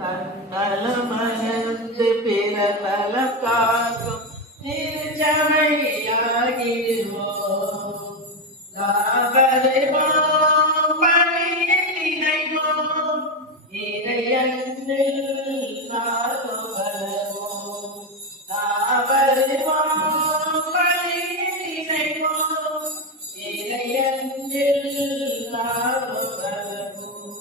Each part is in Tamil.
தன்னலமறந்து பிற நலம் காக்கும் திருச்சபையாகிடுவோம். வருவோம் பணியில் இணைவோம், இறையன்பில் நாளும் வருவோம். வருவோம் பணியில் இணைவோம், இறையன்பில் நாளும் வருவோம்.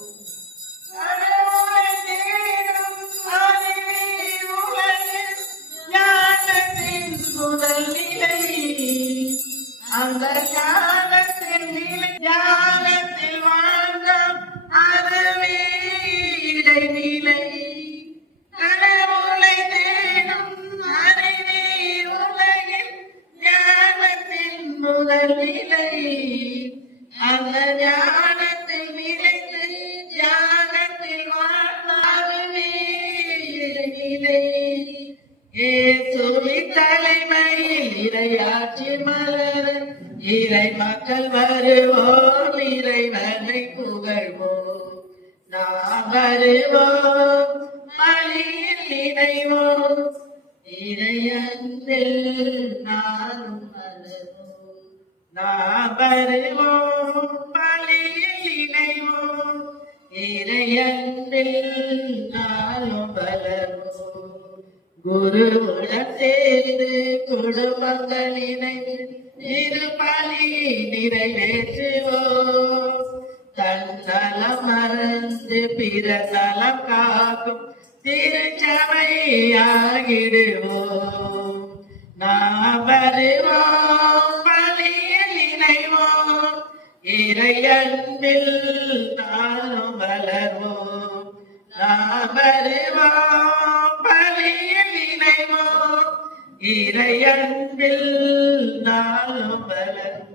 அந்த ஞானத்தில் ஞானத்தில் வாழ்ந்தோம், அதுவே இடைநிலை. கடவுளை தேடும் அறிவே உலகில் ஞானத்தின் முதல் நிலை. அந்த ஞானத்தில் நிலைத்து ஞானத்தில் வாழ்ந்தோம், அதுவே இடைநிலை. இயேசுவின் தலைமையில் இறையாட்சி மலர இறை மக்கள் வருவோம், இறைவனை புகழ்வோம். நாம் வருவோம் பலியில் இணைவோம், இறையன்பில் நாளும் மலர்வோம். நாம் வருவோம் பலியில் இணைவோம், இறையன்பில் நாளும் வளர்வோம். குருவுடன் சேர்ந்து குடும்பங்கள் இணைந்து இரு பலியை நிறைவேற்றுவோம். தன்னலம் மறந்து பிற நலம் காக்கும் திருச்சபையாகிடுவோம். நாம் வருவோம் பலியில் இணைவோம், இறையன்பில் நாளும் வளர்வோம். நாம் வருவோம் பலியில் இணைவோம், இறையன்பில் நாளும் வளர்வோம்.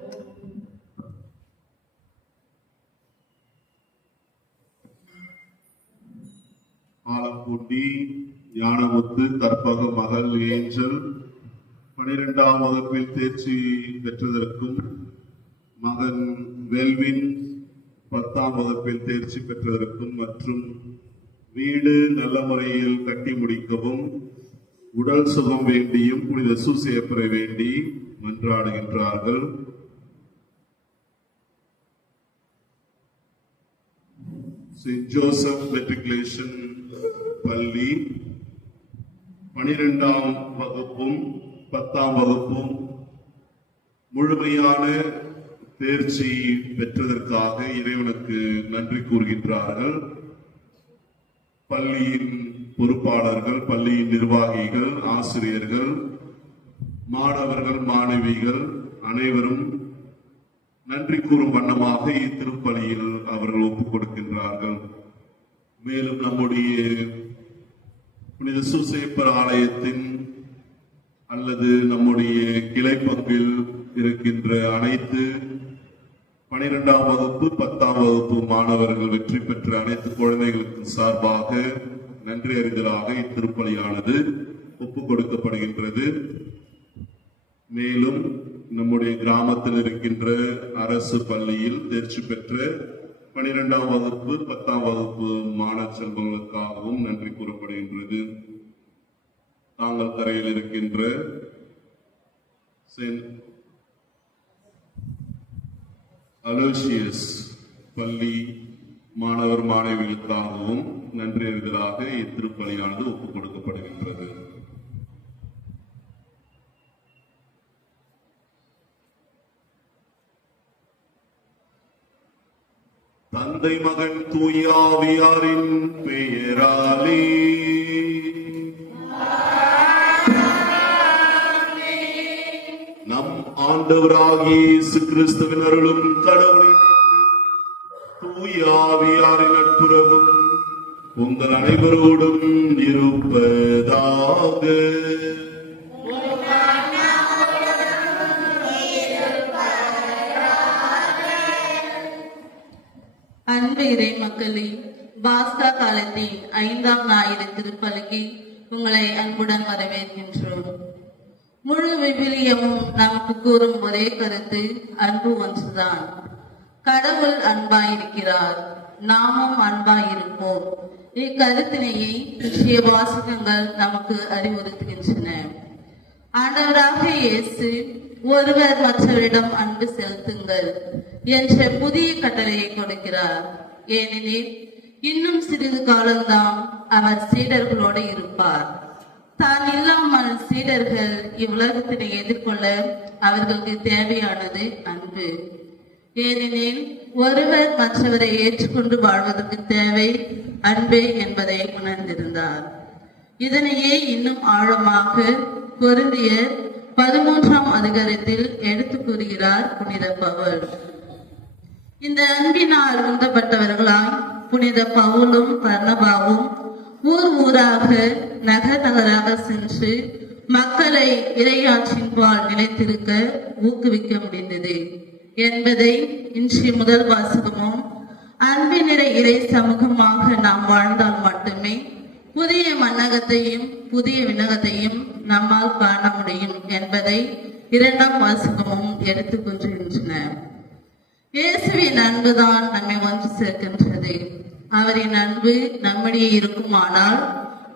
ஆலம்பூண்டி ஞானமுத்து கற்பக மகள் ஏஞ்சல் 12ஆம் வகுப்பில் தேர்ச்சி பெற்றதற்கும், மகன் வெல்வின் 10ஆம் வகுப்பில் தேர்ச்சி பெற்றதற்கும் மற்றும் வீடு நல்ல முறையில் கட்டி முடிக்கவும் உடல் சுகம் வேண்டியும் புனித சூசையப்பரை வேண்டி மன்றாடுகின்றார்கள். செயின்ட் ஜோசப் மெட்ரிகுலேஷன் பள்ளி 12ஆம் வகுப்பும் 10ஆம் வகுப்பும் முழுமையான தேர்ச்சி பெற்றதற்காக இறைவனுக்கு நன்றி கூறுகின்றார்கள். பள்ளியின் பொறுப்பாளர்கள், பள்ளியின் நிர்வாகிகள், ஆசிரியர்கள், மாணவர்கள், மாணவிகள் அனைவரும் நன்றி கூறும் வண்ணமாக இத்திருப்பலியில் அவர்கள் ஒப்புக் கொடுக்கின்றார்கள். மேலும் நம்முடைய புனித சூசையப்பர் ஆலயத்தின் அல்லது நம்முடைய கிளை பங்கில் இருக்கின்ற அனைத்து 12ஆம் வகுப்பு 10ஆம் வகுப்பு மாணவர்கள் வெற்றி பெற்ற அனைத்து குழந்தைகளுக்கு சார்பாக நன்றி அறிதலாக இத்திருப்பலியானது ஒப்புக் கொடுக்கப்படுகின்றது. மேலும் நம்முடைய கிராமத்தில் இருக்கின்ற அரசு பள்ளியில் தேர்ச்சி பெற்ற 12ஆம் வகுப்பு 10ஆம் வகுப்பு மாணவ செல்வங்களுக்காகவும் நன்றி கூறப்படுகின்றது. தாங்கள் கரையில் இருக்கின்ற செயின்ட் அலோசியஸ் பள்ளி மாணவர் மாணவிகளுக்காகவும் நன்றி அறிதலாக இத்திருப்பலியானது ஒப்புக் கொடுக்கப்படுகின்றது. தந்தை மகன் தூய ஆவியாரின் பெயராலே நம் ஆண்டவராகிய இயேசு கிறிஸ்துவின் அருளும் கடவுளின் தூய ஆவியாரின் நட்புறவும் உங்கள் அனைவரோடும் இருப்பதாக. அன்பு இறை மக்களே, பாஸ்கா காலத்தின் 5ஆம் ஞாயிறு திருப்பலிக்கு உங்களை அன்புடன் வரவேற்கின்றோம். முழு விவிலியமும் நமக்கு கூறும் ஒரே கருத்து அன்பு ஒன்றுதான். கடவுள் அன்பாயிருக்கிறார், நாமும் அன்பாயிருப்போம். இக்கருத்தினையை இன்றைய வாசகங்கள் நமக்கு அறிவுறுத்துகின்றன. ஆண்டவராக இயேசு ஒருவர் மற்றவரிடம் அன்பு செலுத்துங்கள் என்ற புதிய கட்டளையை கொடுக்கிறார். ஏனெனில் இன்னும் சிறிது காலம்தான் அவர் சீடர்களோடு இருப்பார். தான் இல்லாமல் சீடர்கள் இவ்வுலகத்தினை எதிர்கொள்ள அவர்களுக்கு தேவையானது அன்பு. ஏனெனில் ஒருவர் மற்றவரை ஏற்றுக்கொண்டு வாழ்வதற்கு தேவை அன்பே என்பதை உணர்ந்திருந்தார். இதனையே இன்னும் ஆழமாக கொரிந்தியர் 13ஆம் அதிகாரத்தில் எடுத்து கூறுகிறார் புனித பவுல். இந்த அன்பினால் உந்தப்பட்டவர்களாய் புனித பவுலும் பர்னபாவும் ஊர் ஊராக நகர் நகராக சென்று மக்களை இறையாற்றின் பால் நிலைத்திருக்க ஊக்குவிக்க முடிந்தது என்பதை இன்றைய முதல் வாசகமும் அன்பினிடை இறை சமூகமாக நாம் வாழ்ந்தால் மட்டுமே புதிய மன்னகத்தையும் புதிய விண்ணகத்தையும் நம்மால் காண முடியும் என்பதை இரண்டாம் வாசகமும் எடுத்துக் கொள்கின்றன. இயேசுவின் அன்புதான் நம்மை ஒன்று சேர்க்கின்றது. அவரின் அன்பு நம்மிடையே இருக்குமானால்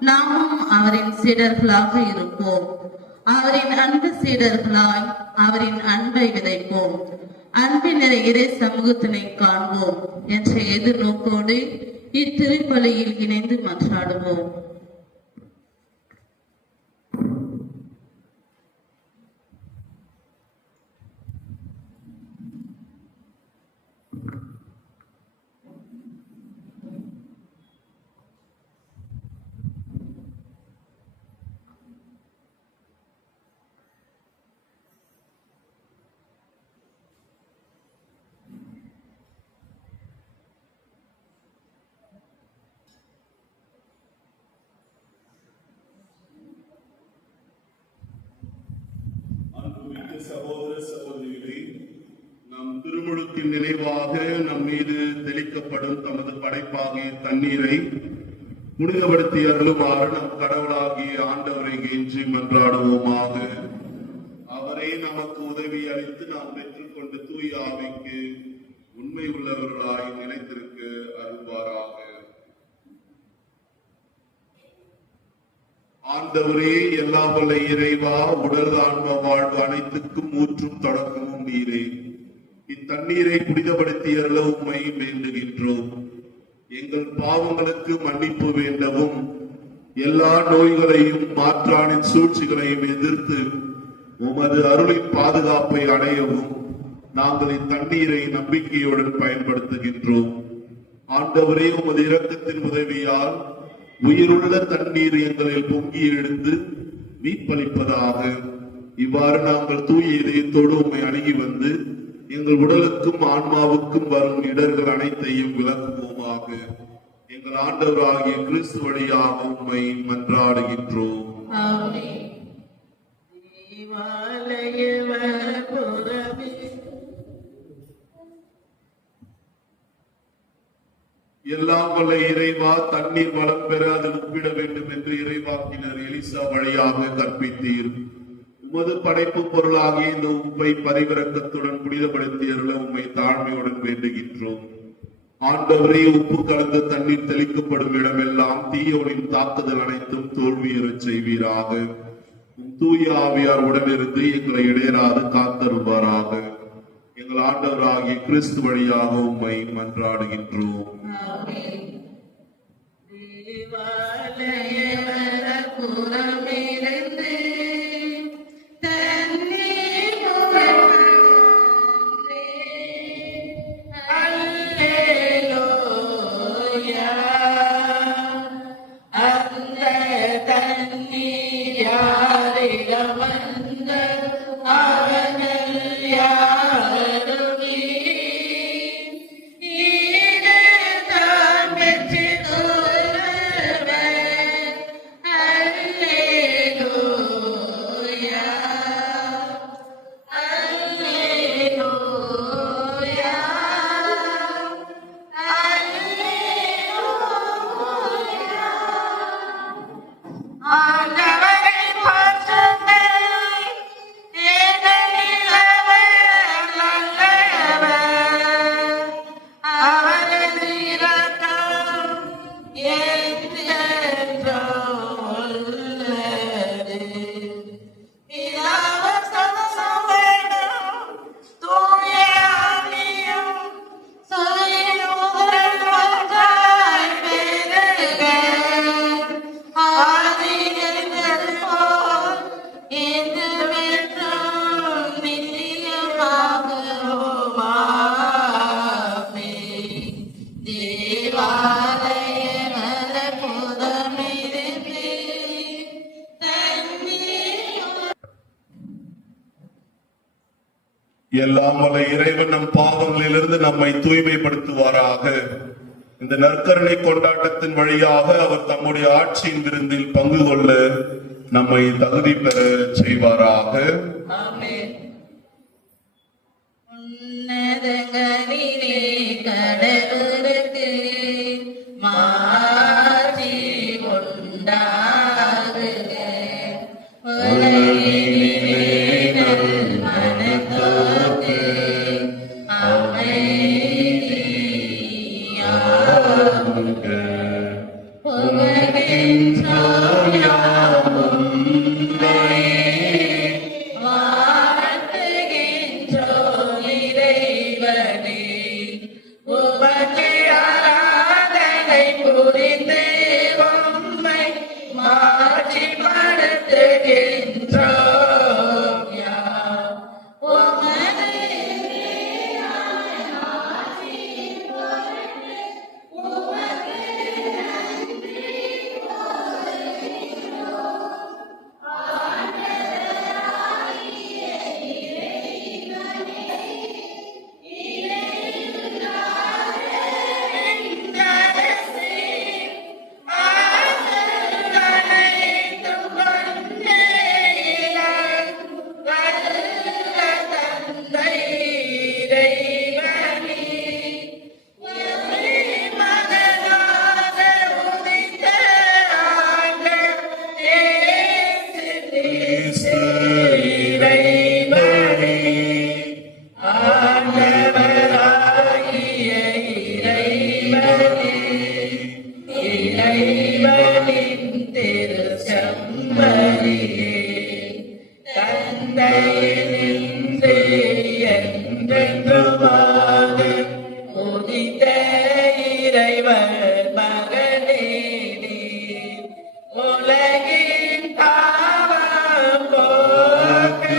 நாமும் அவரின் சீடர்களாக இருப்போம். அவரின் அன்பு சீடர்களாய் அவரின் அன்பை விதைப்போம். அன்பின் இறை சமூகத்தினை காண்போம் என்ற எதிர்நோக்கோடு இத்திருப்பலியில் இணைந்து மன்றாடுவோம். சகோதர சகோதரிகளே, நம் திருமுழுக்கின் நினைவாக நம் மீது தெளிக்கப்படும் தமது படைப்பாகிய தண்ணீரை புனிதப்படுத்தி அருளுமாறு நம் கடவுளாகிய ஆண்டவரை கெஞ்சி மன்றாடுவோமாக. அவரே நமக்கு உதவி அளித்து நாம் பெற்றுக்கொண்ட தூய ஆவிக்கு உண்மை உள்ளவர்களாய் நிலைத்திருக்க அருள்வாராக. ஆண்டவரே, எல்லாம் வல்ல இறைவா, உடல் ஆன்ம வாழ்வு அனைத்துக்கும் ஊற்றும் தொடக்கமும் நீரே. இத்தண்ணீரை புனிதப்படுத்தி அருள உம்மை வேண்டுகின்றோம். எங்கள் பாவங்களுக்கு மன்னிப்பு வேண்டவும், எல்லா நோய்களையும் மாற்றானின் சூழ்ச்சிகளையும் எதிர்த்து உமது அருளின் பாதுகாப்பை அடையவும் நாங்கள் இத்தண்ணீரை நம்பிக்கையுடன் பயன்படுத்துகின்றோம். ஆண்டவரே, உமது இரக்கத்தின் உதவியால் உயிருள்ள தண்ணீர் எங்களில் பொங்கி எழுந்து மீட்பளிப்பதாக. இவ்வாறு நாங்கள் தூய இதயத்தோடு உம்மை அணுகி வந்து எங்கள் உடலுக்கும் ஆன்மாவுக்கும் வரும் இடர்கள் அனைத்தையும் விளக்குவோமாக. எங்கள் ஆண்டவராகிய கிறிஸ்து வழியாக உம்மை மன்றாடுகின்றோம். எல்லாம் வல்ல இறைவா, தண்ணீர் வளம் பெற அதில் உப்பிட வேண்டும் என்று இறைவாக்கினர் எலிசா வழியாக கற்பித்தீர். உமது படைப்பு பொருளாகிய இந்த உப்பை பரிவிரக்கத்துடன் புனிதப்படுத்தி அருள உம்மை தாழ்மையுடன் வேண்டுகின்றோம். ஆண்டவரே, உப்பு கலந்த தண்ணீர் தெளிக்கப்படும் இடமெல்லாம் தீயோனின் தாக்குதல் அனைத்தும் தோல்வியுறச் செய்வீராக. தூய ஆவியார் உடனிருந்து எங்களை இடையராது காத்தருவாராக. எங்கள் ஆண்டவராகிய கிறிஸ்து வழியாக உம்மை மன்றாடுகின்றோம். Yeah. உள்ளது. பிதாவசனசமேகம் தூய ஆவியும் சொல்லிடுங்கள் ஒன்றாய் பெருக. ஆதியிலிருந்தது போல் என்றும் என்றும் நித்தியமாகவுமாமே. தேவாலய மலர்புதமிருந்தே தண்ணீர் எல்லாம் வல்ல இறைவன் நம் பாவங்களிலிருந்து நம்மை தூய்மைப்படுத்துவாராக. இந்த நற்கருணை கொண்டாட்டத்தின் வழியாக அவர் தம்முடைய ஆட்சியின் விருந்தில் பங்கு கொள்ள நம்மை தகுதி பெற செய்வாராக. ஆமென். உன்னதங்களிலே கடவுளுக்கு மாட்சி உண்டாகுக. உலகினிலே நல்மனத்தோர்க்கு அமைதியாகுக. புகழ்கின்றோம் யாவும் உம்மையே, வாழ்த்துகின்றோம் இறைவனே. உமக்கு ஆராதனை புரிந்து உம்மை மாட்சிப்படுத்துகின்றோம் யாம். உமது இறைவனின் திருச்செம்மறியே, தந்தையினின்று என்றென்றுமாக உதித்த இறைவன் மகனே நீர். உலகின் பாவம் போக்குபவரே,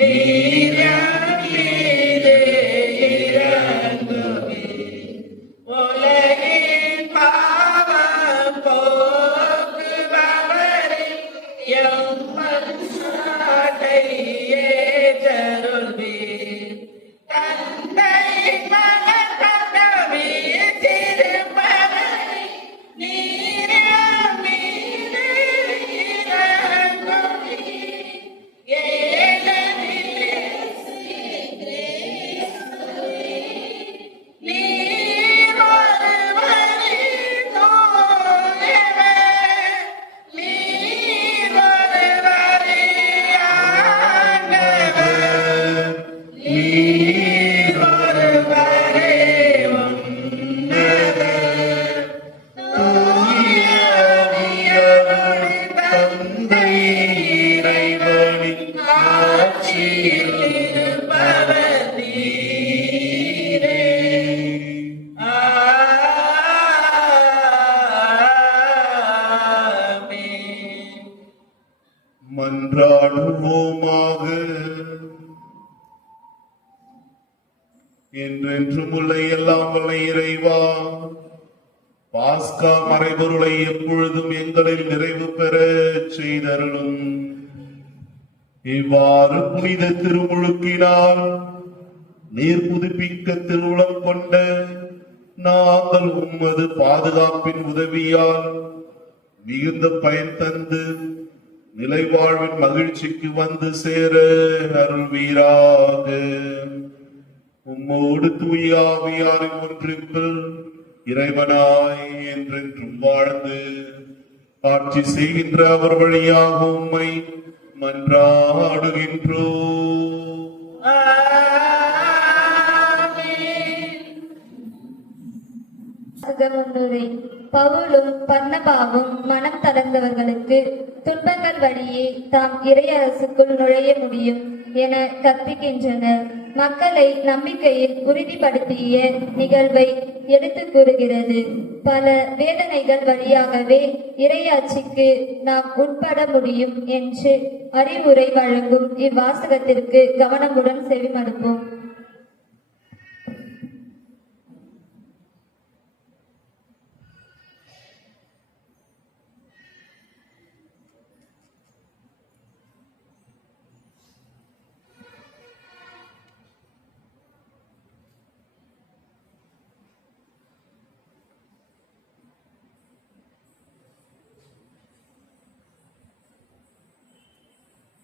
நீர் எம் மீது இரங்குவீர். உலகின் பாவம் போக்குபவரே, எம் மன்றாட்டை ஏற்றருள்வீர். தந்தையின் மனக்கதவீர் திருமகனே, நீர் எம் மீது இரங்குவீர். ஏனெனில் நீர் ஒருவரே தூயவர், நீர் ஒருவரே ஆண்டவர், நீர் ஒருவரே உன்னதர். தூய ஆவியானவர் தந்தை இறைவனின் ஆட்சியில் இருப்பவர் நீரே. ஆமென். மன்றாடுவோமாக. என்றென்றும் உள்ள எல்லாம் வல்ல இறைவா, பாஸ்கா மறைபொருளை எப்பொழுதும் எங்களில் நிறைவு பெற செய்தருளும். இவ்வாறு புனித திருமுழுக்கினால் நீர் புதுப்பிக்க திருவுளம் கொண்ட நாங்கள் உமது பாதுகாப்பின் உதவியால் மிகுந்த பயன் தந்து நிலைவாழ்வின் மகிழ்ச்சிக்கு வந்து சேர அருள்வீராக. உம்மோடு தூய ஆவியாரின் ஒன்றிப்பில் இறைவனாய் என்றென்றும் வாழ்ந்து ஆட்சி செய்கின்ற அவர் வழியாக உம்மை மன்றாடுகின்றோம். ஆமென். சுகமுண்டுரை பவுலும் பர்னபாவும் மனம் தளர்ந்தவர்களுக்கு துன்பங்கள் வழியே தாம் இறையரசுக்குள் நுழைய முடியும் என கற்பிக்கின்றனர். மக்களை நம்பிக்கையில் உறுதிப்படுத்திய நிகழ்வை எடுத்து கூறுகிறது. பல வேதனைகள் வழியாகவே இறையாட்சிக்கு நாம் உட்பட முடியும் என்று அறிவுரை வழங்கும் இவ்வாசகத்திற்கு கவனமுடன் செவிமடுப்போம்.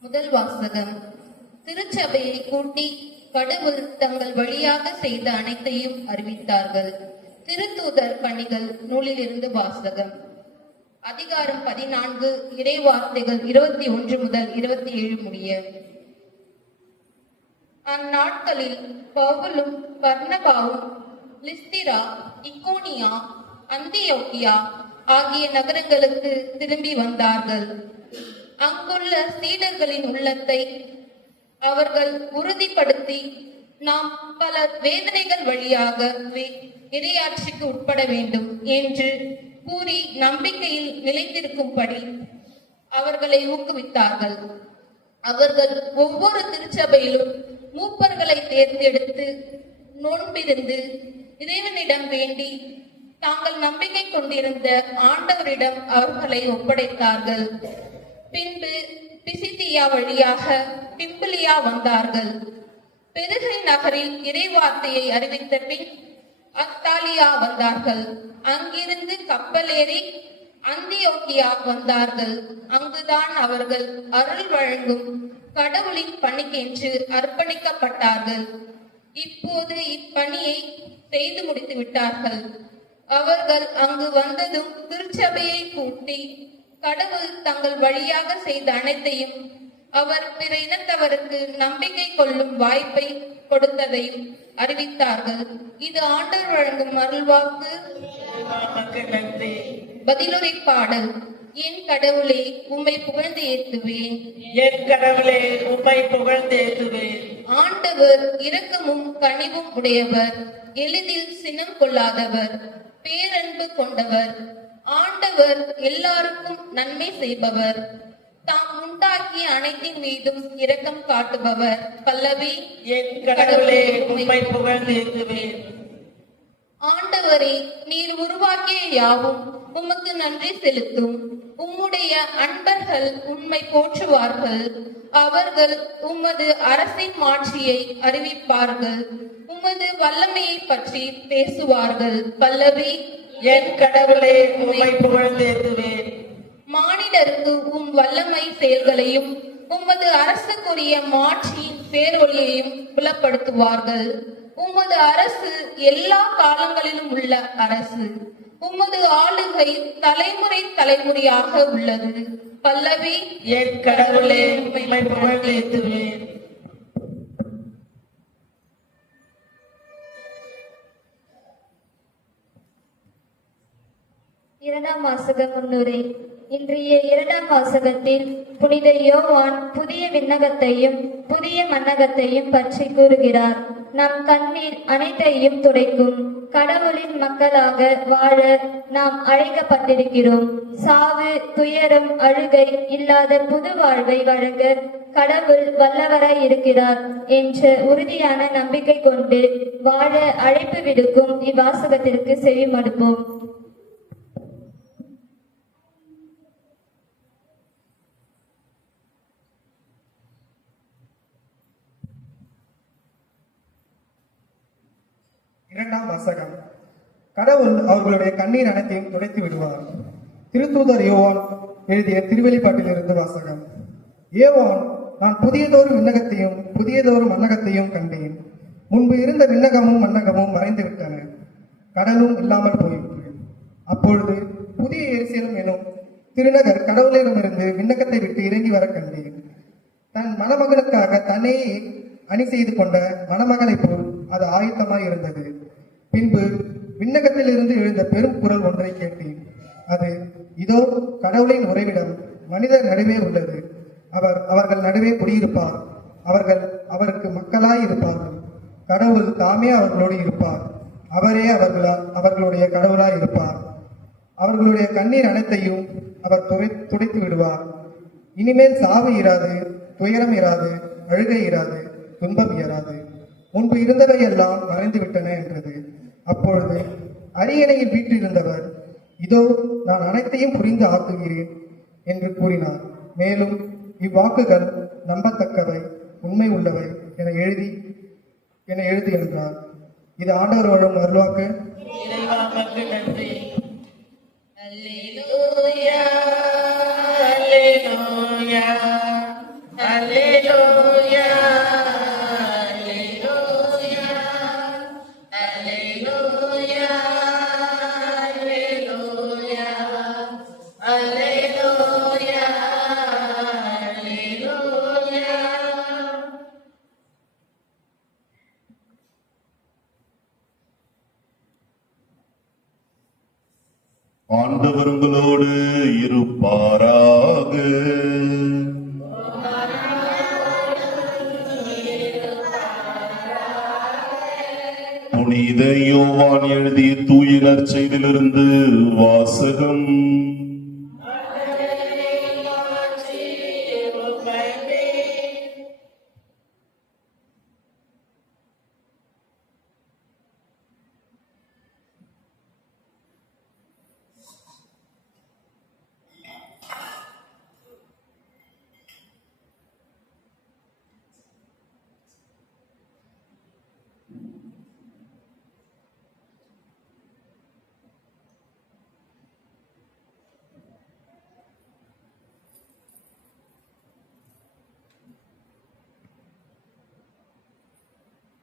முதல் வாசகம். திருச்சபையை கூட்டி கடவுள் தங்கள் வழியாக செய்த அனைத்தையும் அறிவித்தார்கள். திருத்தூதர் பணிகள் நூலிலிருந்து வாசகம். அதிகாரம் 14, இறைவார்த்தைகள் 21 முதல் 27 முடிய. அந்நாட்களில் பவுலும் பர்னபாவும் லிஸ்திரா, இக்கோனியா, அந்தியோக்கியா ஆகிய நகரங்களுக்கு திரும்பி வந்தார்கள். அங்குள்ள சீடர்களின் உள்ளத்தை அவர்கள் உறுதிப்படுத்தி, நாம் பல வேதனைகள் வழியாகவே இறையாட்சிக்கு உட்பட வேண்டும் என்று கூறி நம்பிக்கையில் நிலைத்திருக்கும்படி அவர்களை ஊக்குவித்தார்கள். அவர்கள் ஒவ்வொரு திருச்சபையிலும் மூப்பர்களை தேர்ந்தெடுத்து நோன்பிருந்து இறைவனிடம் வேண்டி தாங்கள் நம்பிக்கை கொண்டிருந்த ஆண்டவரிடம் அவர்களை ஒப்படைத்தார்கள். பின்பு பிசிதியா வழியாக பிம்பிலியா வந்தார்கள். பெருகை நகரில் இறைவார்த்தையை அறிவித்த பின் அத்தாலியா வந்தார்கள். அங்கிருந்து கப்பலேறி அந்தியோக்கியா வந்தார்கள். அங்குதான் அவர்கள் அருள் வழங்கும் கடவுளின் பணிக்கென்று அர்ப்பணிக்கப்பட்டார்கள். இப்போது இப்பணியை செய்து முடித்து விட்டார்கள். அவர்கள் அங்கு வந்ததும் திருச்சபையை கூட்டி கடவுள் தங்கள் வழியாக செய்த அனைத்தையும், அவர் பிற இனத்தவருக்கு நம்பிக்கை கொள்ளும் வாய்ப்பை கொடுத்ததையும் அறிவித்தார்கள். இது ஆண்டவர் வழங்கும் அருள்வாக்கு. பதிலுரை பாடல். என் கடவுளே உம்மை புகழ்ந்து ஏத்துவேன். என் கடவுளே உம்மை புகழ்ந்து ஏத்துவேன். ஆண்டவர் இரக்கமும் கனிவும் உடையவர், எளிதில் சினம் கொள்ளாதவர், பேரன்பு கொண்டவர். ஆண்டவர் எல்லாருக்கும் நன்மை செய்பவர், தாம் உண்டாக்கிய அனைத்தின் மீதும் இரக்கம் காட்டுபவர். பல்லவி. என் கடவுளே உம்மை புகழ்ந்து ஏத்துவேன். ஆண்டவரே, நீர் உருவாக்கிய யாவும் உமக்கு நன்றி செலுத்தும். உம்முடைய அன்பர்கள் உம்மை போற்றுவார்கள். அவர்கள் உமது அரசின் மாட்சியை அறிவிப்பார்கள். உமது வல்லமையை பற்றி பேசுவார்கள். பல்லவி. என் கடவுளே உம்மை புகழ்ந்து ஏத்துவேன். மானிடருக்கு உம் வல்லமை செயல்களையும் உமது அரசுக்குரிய மாட்சியின் பேரொழியையும் புலப்படுத்துவார்கள். உமது அரசு எல்லா காலங்களிலும் உள்ள அரசு. உமது ஆளுகை தலைமுறை தலைமுறையாக உள்ளது. பல்லவி. என் கடவுளே உம்மை புகழ்ந்து ஏத்துவேன். இரண்டாம் வாசக முன்னுரை. இன்றைய இரண்டாம் வாசகத்தில் புனித யோவான் புதிய விண்ணகத்தையும் புதிய மண்ணகத்தையும் பற்றி கூறுகிறார். நம் கண்ணீர் அனைத்தையும் துடைக்கும் கடவுளின் மக்களாக வாழ நாம் அழைக்கப்பட்டிருக்கிறோம். சாவு, துயரம், அழுகை இல்லாத புது வாழ்வை வழங்க கடவுள் வல்லவராய் இருக்கிறார் என்ற உறுதியான நம்பிக்கை கொண்டு வாழ அழைப்பு விடுக்கும் இவ்வாசகத்திற்கு செவிமடுப்போம். இரண்டாம் வாசகம். கடவுள் அவர்களுடைய கண்ணீர் அனைத்தையும் துடைத்து விடுவார். திருத்தூதர் யோவான் எழுதிய திருவெளிப்பாட்டிலிருந்து வாசகம். யோவான், நான் புதியதொரு விண்ணகத்தையும் புதியதொரு மண்ணகத்தையும் கண்டேன். முன்பு இருந்த விண்ணகமும் மண்ணகமும் மறைந்து விட்டன, கடலும் இல்லாமல் போயிற்று. அப்பொழுது புதிய எருசலேம் எனும் திருநகர் கடவுளிடமிருந்து விண்ணகத்தை விட்டு இறங்கி வர கண்டேன். தன் மணமகனுக்காக தன்னையே அணி செய்து கொண்ட மணமகனைப் போல் அது ஆயத்தமாய் இருந்தது. பின்பு விண்ணகத்திலிருந்து எழுந்த பெரும் குரல் ஒன்றை கேட்டேன். அது, இதோ கடவுளின் உறைவிடம் மனிதர் நடுவே உள்ளது. அவர்கள் நடுவே குடியிருப்பார். அவர்கள் அவருக்கு மக்களாய் இருப்பார்கள். கடவுள் தாமே அவர்களோடு இருப்பார். அவரே அவர்களுடைய கடவுளாய் இருப்பார். அவர்களுடைய கண்ணீர் அனைத்தையும் அவர் துடைத்து விடுவார். இனிமேல் சாவு இராது, துயரம் இராது, அழுகை இராது, துன்பம் இராது. முன்பு இருந்தவை எல்லாம் மறைந்து விட்டன என்றது. அப்பொழுது அரியணையில் வீற்றிருந்தவர், இதோ நான் அனைத்தையும் புரிந்து ஆக்குகிறேன் என்று கூறினார். மேலும் இவ்வாக்குகள் நம்பத்தக்கவை, உண்மை உள்ளவை என எழுதி என்றார். இது ஆண்டவர் வழங்கும் அருள்வாக்கு. இறைவா உமக்கு நன்றி. அல்லேலூயா, அல்லேலூயா, அல்லேலூயா, அல்லேலூயா, அல்லேலூயா, அல்லேலூயா, அல்லேலூயா, அல்லேலூயா. ஆண்டவர் உங்களோடு இருப்பாராக. புனித யோவான் எழுதிய தூய நற்செய்தியிலிருந்து வாசகம்.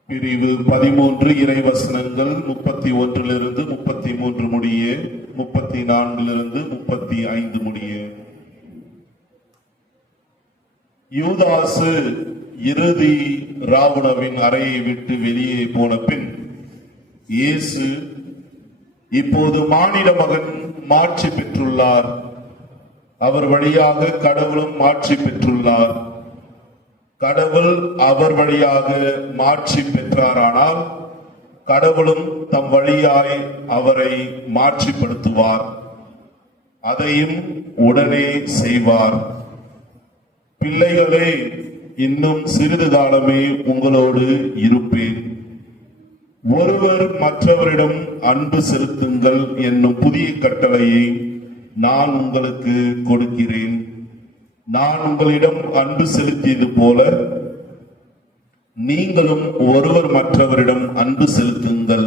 பிரிவு 13 இறைவசனங்கள் 31 33 முடிய, 34 35 முடிய. யூதாசு இறுதி ராவணவின் அறையை விட்டு வெளியே போன பின் இயேசு, இப்போது மானிட மகன் மாட்சி பெற்றுள்ளார், அவர் வழியாக கடவுளும் மாட்சி பெற்றுள்ளார். கடவுள் அவர் வழியாக மாட்சி பெற்றாரானால் கடவுளும் தம் வழியாய் அவரை மாட்சிப்படுத்துவார், அதையும் உடனே செய்வார். பிள்ளைகளே, இன்னும் சிறிது காலமே உங்களோடு இருப்பேன். ஒருவர் மற்றவரிடம் அன்பு செலுத்துங்கள் என்னும் புதிய கட்டளையை நான் உங்களுக்கு கொடுக்கிறேன். நான் உங்களிடம் அன்பு செலுத்தியது போல நீங்களும் ஒருவர் மற்றவரிடம் அன்பு செலுத்துங்கள்.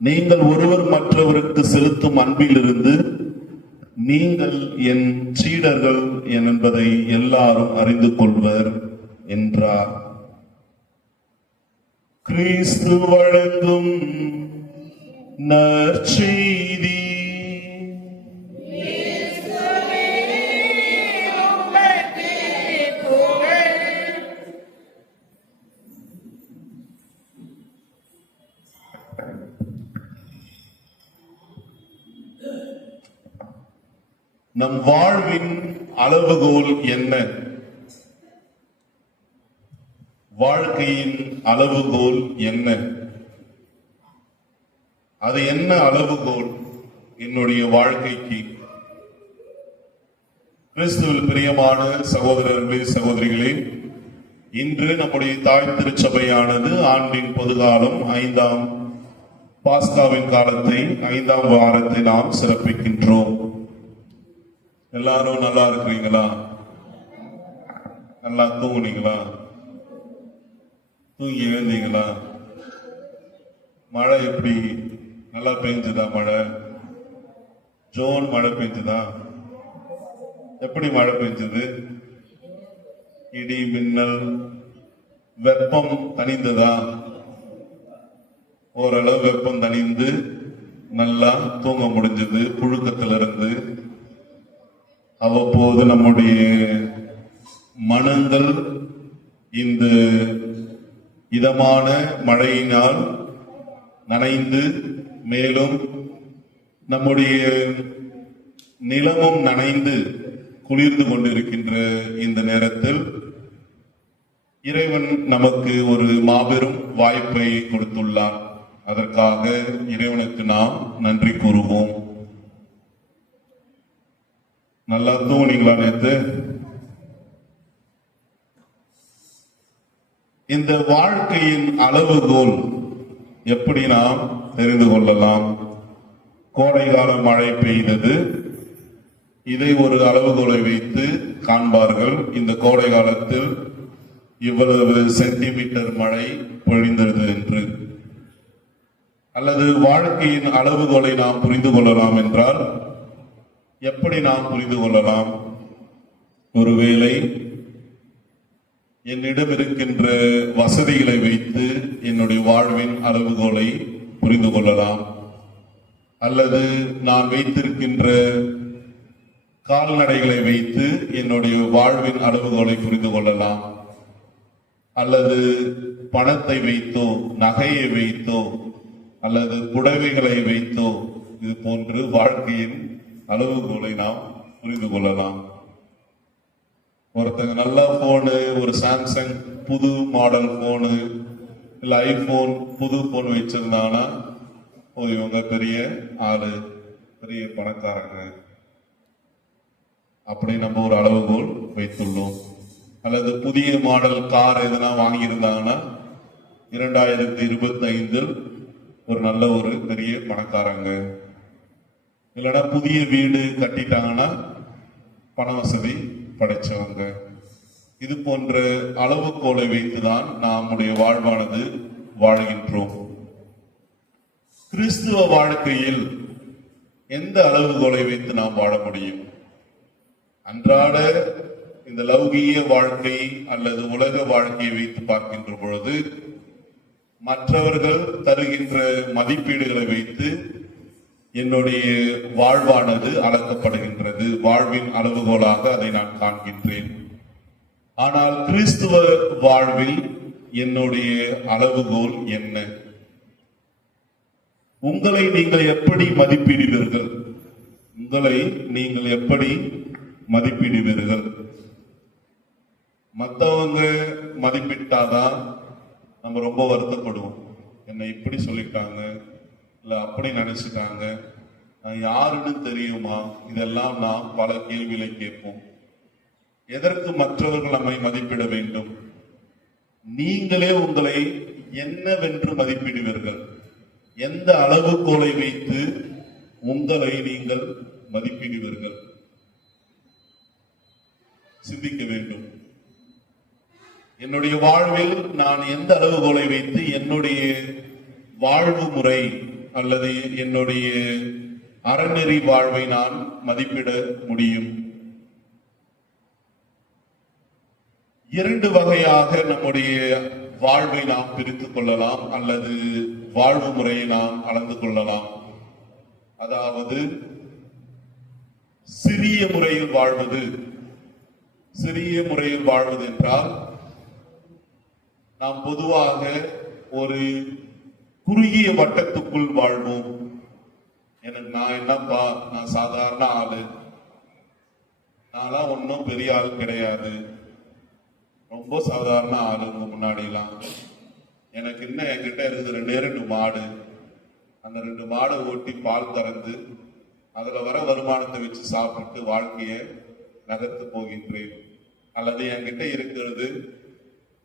நீங்கள் ஒருவர் மற்றவருக்கு செலுத்தும் அன்பிலிருந்து நீங்கள் என் சீடர்கள் என்பதை எல்லாரும் அறிந்து கொள்வர் என்றார். கிறிஸ்து வழங்கும் நற்செய்தி. நம் வாழ்வின் அளவுகோல் என்ன? வாழ்க்கையின் அளவுகோல் என்ன? அது என்ன அளவுகோல் என்னுடைய வாழ்க்கைக்கு? கிறிஸ்துவில் பிரியமான சகோதரர்களே, சகோதரிகளே, இன்று நம்முடைய தாய் திருச்சபையானது ஆண்டின் பொதுகாலம் 5ஆம் பாஸ்காவின் காலத்தை 5ஆம் வாரத்தை நாம் சிறப்பிக்கின்றோம். எல்லாரும் நல்லா இருக்கிறீங்களா? நல்லா தூங்குனீங்களா? தூங்கி எழுந்தீங்களா? மழை எப்படி? நல்லா பெஞ்சுதா மழை? ஜோன் மழை பெஞ்சுதா? எப்படி மழை பெஞ்சது? இடி மின்னல், வெப்பம் தணிந்ததா? ஓரளவு வெப்பம் தணிந்து நல்லா தூங்க முடிஞ்சது. புழுக்கத்திலிருந்து அவ்வப்போது நம்முடைய மனங்கள் இந்த இதமான மழையினால் நனைந்து மேலும் நம்முடைய நிலமும் நனைந்து குளிர்ந்து கொண்டிருக்கின்ற இந்த நேரத்தில் இறைவன் நமக்கு ஒரு மாபெரும் வாய்ப்பை கொடுத்துள்ளார். அதற்காக இறைவனுக்கு நாம் நன்றி கூறுவோம். நல்லா தூங்குனீங்களா நேத்து? இந்த வாழ்க்கையின் அளவுகோல் எப்படி நாம் தெரிந்து கொள்ளலாம்? கோடைகால மழை பெய்தது, இதை ஒரு அளவுகோலை வைத்து காண்பார்கள். இந்த கோடை காலத்தில் இவ்வளவு சென்டிமீட்டர் மழை பொழிந்தது என்று. அல்லது வாழ்க்கையின் அளவுகோலை நாம் புரிந்து கொள்ளலாம் என்றால் எப்படி நாம் புரிந்து கொள்ளலாம்? ஒருவேளை என்னிடம் இருக்கின்ற வசதிகளை வைத்து என்னுடைய வாழ்வின் அளவுகோலை புரிந்து கொள்ளலாம். அல்லது நான் வைத்திருக்கின்ற கால்நடைகளை வைத்து என்னுடைய வாழ்வின் அளவுகோலை புரிந்து கொள்ளலாம். அல்லது பணத்தை வைத்தோ, நகையை வைத்தோ, அல்லது புடவைகளை வைத்தோ இது போன்று வாழ்க்கையின் அளவுகோலை நாம் புரிந்து கொள்ளலாம். ஒருத்தங்க நல்ல போனு, ஒரு சாம்சங் புது மாடல் போனு, இல்ல ஐபோன் புது போன் வச்சிருந்தாங்கன்னா இவங்க பெரிய ஆளு, பெரிய பணக்காரங்க அப்படி நம்ம ஒரு அளவுகோல் வைத்துள்ளோம். அல்லது புதிய மாடல் கார் எதனா வாங்கியிருந்தாங்கன்னா 2025 ஒரு நல்ல ஒரு பெரிய பணக்காரங்க. இல்லைன்னா புதிய வீடு கட்டிட்டாங்கன்னா பண வசதி படைச்சவங்க. இது போன்ற அளவுகோலை வைத்துதான் நம்முடைய வாழ்வானது வாழ்கின்றோம். கிறிஸ்துவ வாழ்க்கையில் எந்த அளவுகோலை வைத்து நாம் வாழ முடியும்? அன்றாட இந்த லௌகீக வாழ்க்கை அல்லது உலக வாழ்க்கையை வைத்து பார்க்கின்ற பொழுது மற்றவர்கள் தருகின்ற மதிப்பீடுகளை வைத்து என்னுடைய வாழ்வானது அளக்கப்படுகின்றது. வாழ்வின் அளவுகோலாக அதை நான் காண்கின்றேன். ஆனால் கிறிஸ்துவ வாழ்வில் என்னுடைய அளவுகோல் என்ன? உங்களை நீங்கள் எப்படி மதிப்பிடுவீர்கள்? உங்களை நீங்கள் எப்படி மதிப்பிடுவீர்கள்? மற்றவங்க மதிப்பிட்டாதான் நம்ம ரொம்ப வருத்தப்படுவோம். என்னை இப்படி சொல்லிட்டாங்க, இல்ல அப்படி நினைச்சிட்டாங்க, நான் யாருன்னு தெரியுமா? இதெல்லாம் நாம் பல கேள்விகளை கேட்போம். எதற்கு மற்றவர்கள் நம்மை மதிப்பிட வேண்டும்? நீங்களே உங்களை என்னவென்று மதிப்பிடுவீர்கள்? எந்த அளவுகோலை வைத்து உங்களை நீங்கள் மதிப்பிடுவீர்கள்? சிந்திக்க வேண்டும். என்னுடைய வாழ்வில் நான் எந்த அளவுகோலை வைத்து என்னுடைய வாழ்வு முறை அல்லது என்னுடைய அறநெறி வாழ்வை நான் மதிப்பிட முடியும்? இரண்டு வகையாக நம்முடைய வாழ்வை நாம் பிரித்துக் கொள்ளலாம் அல்லது வாழ்வு முறையை நாம் அளந்து கொள்ளலாம். அதாவது சிறிய முறையில் வாழ்வது. சிறிய முறையில் வாழ்வது என்றால் நாம் பொதுவாக ஒரு குறுகிய வட்டத்துக்குள் வாழ்வோம். எனக்கு நான் என்னப்பா, நான் சாதாரண ஆளு, நான்லாம் ஒன்னும் பெரிய ஆள் கிடையாது, ரொம்ப சாதாரண ஆளு உங்க முன்னாடிலாம். எனக்கு என்ன, என்கிட்ட இருக்குது 2 மாடு, அந்த 2 மாடை ஓட்டி பால் கறந்து அதுல வர வருமானத்தை வச்சு சாப்பிட்டு வாழ்க்கையை நகர்த்து போகின்றேன். அல்லது என்கிட்ட இருக்கிறது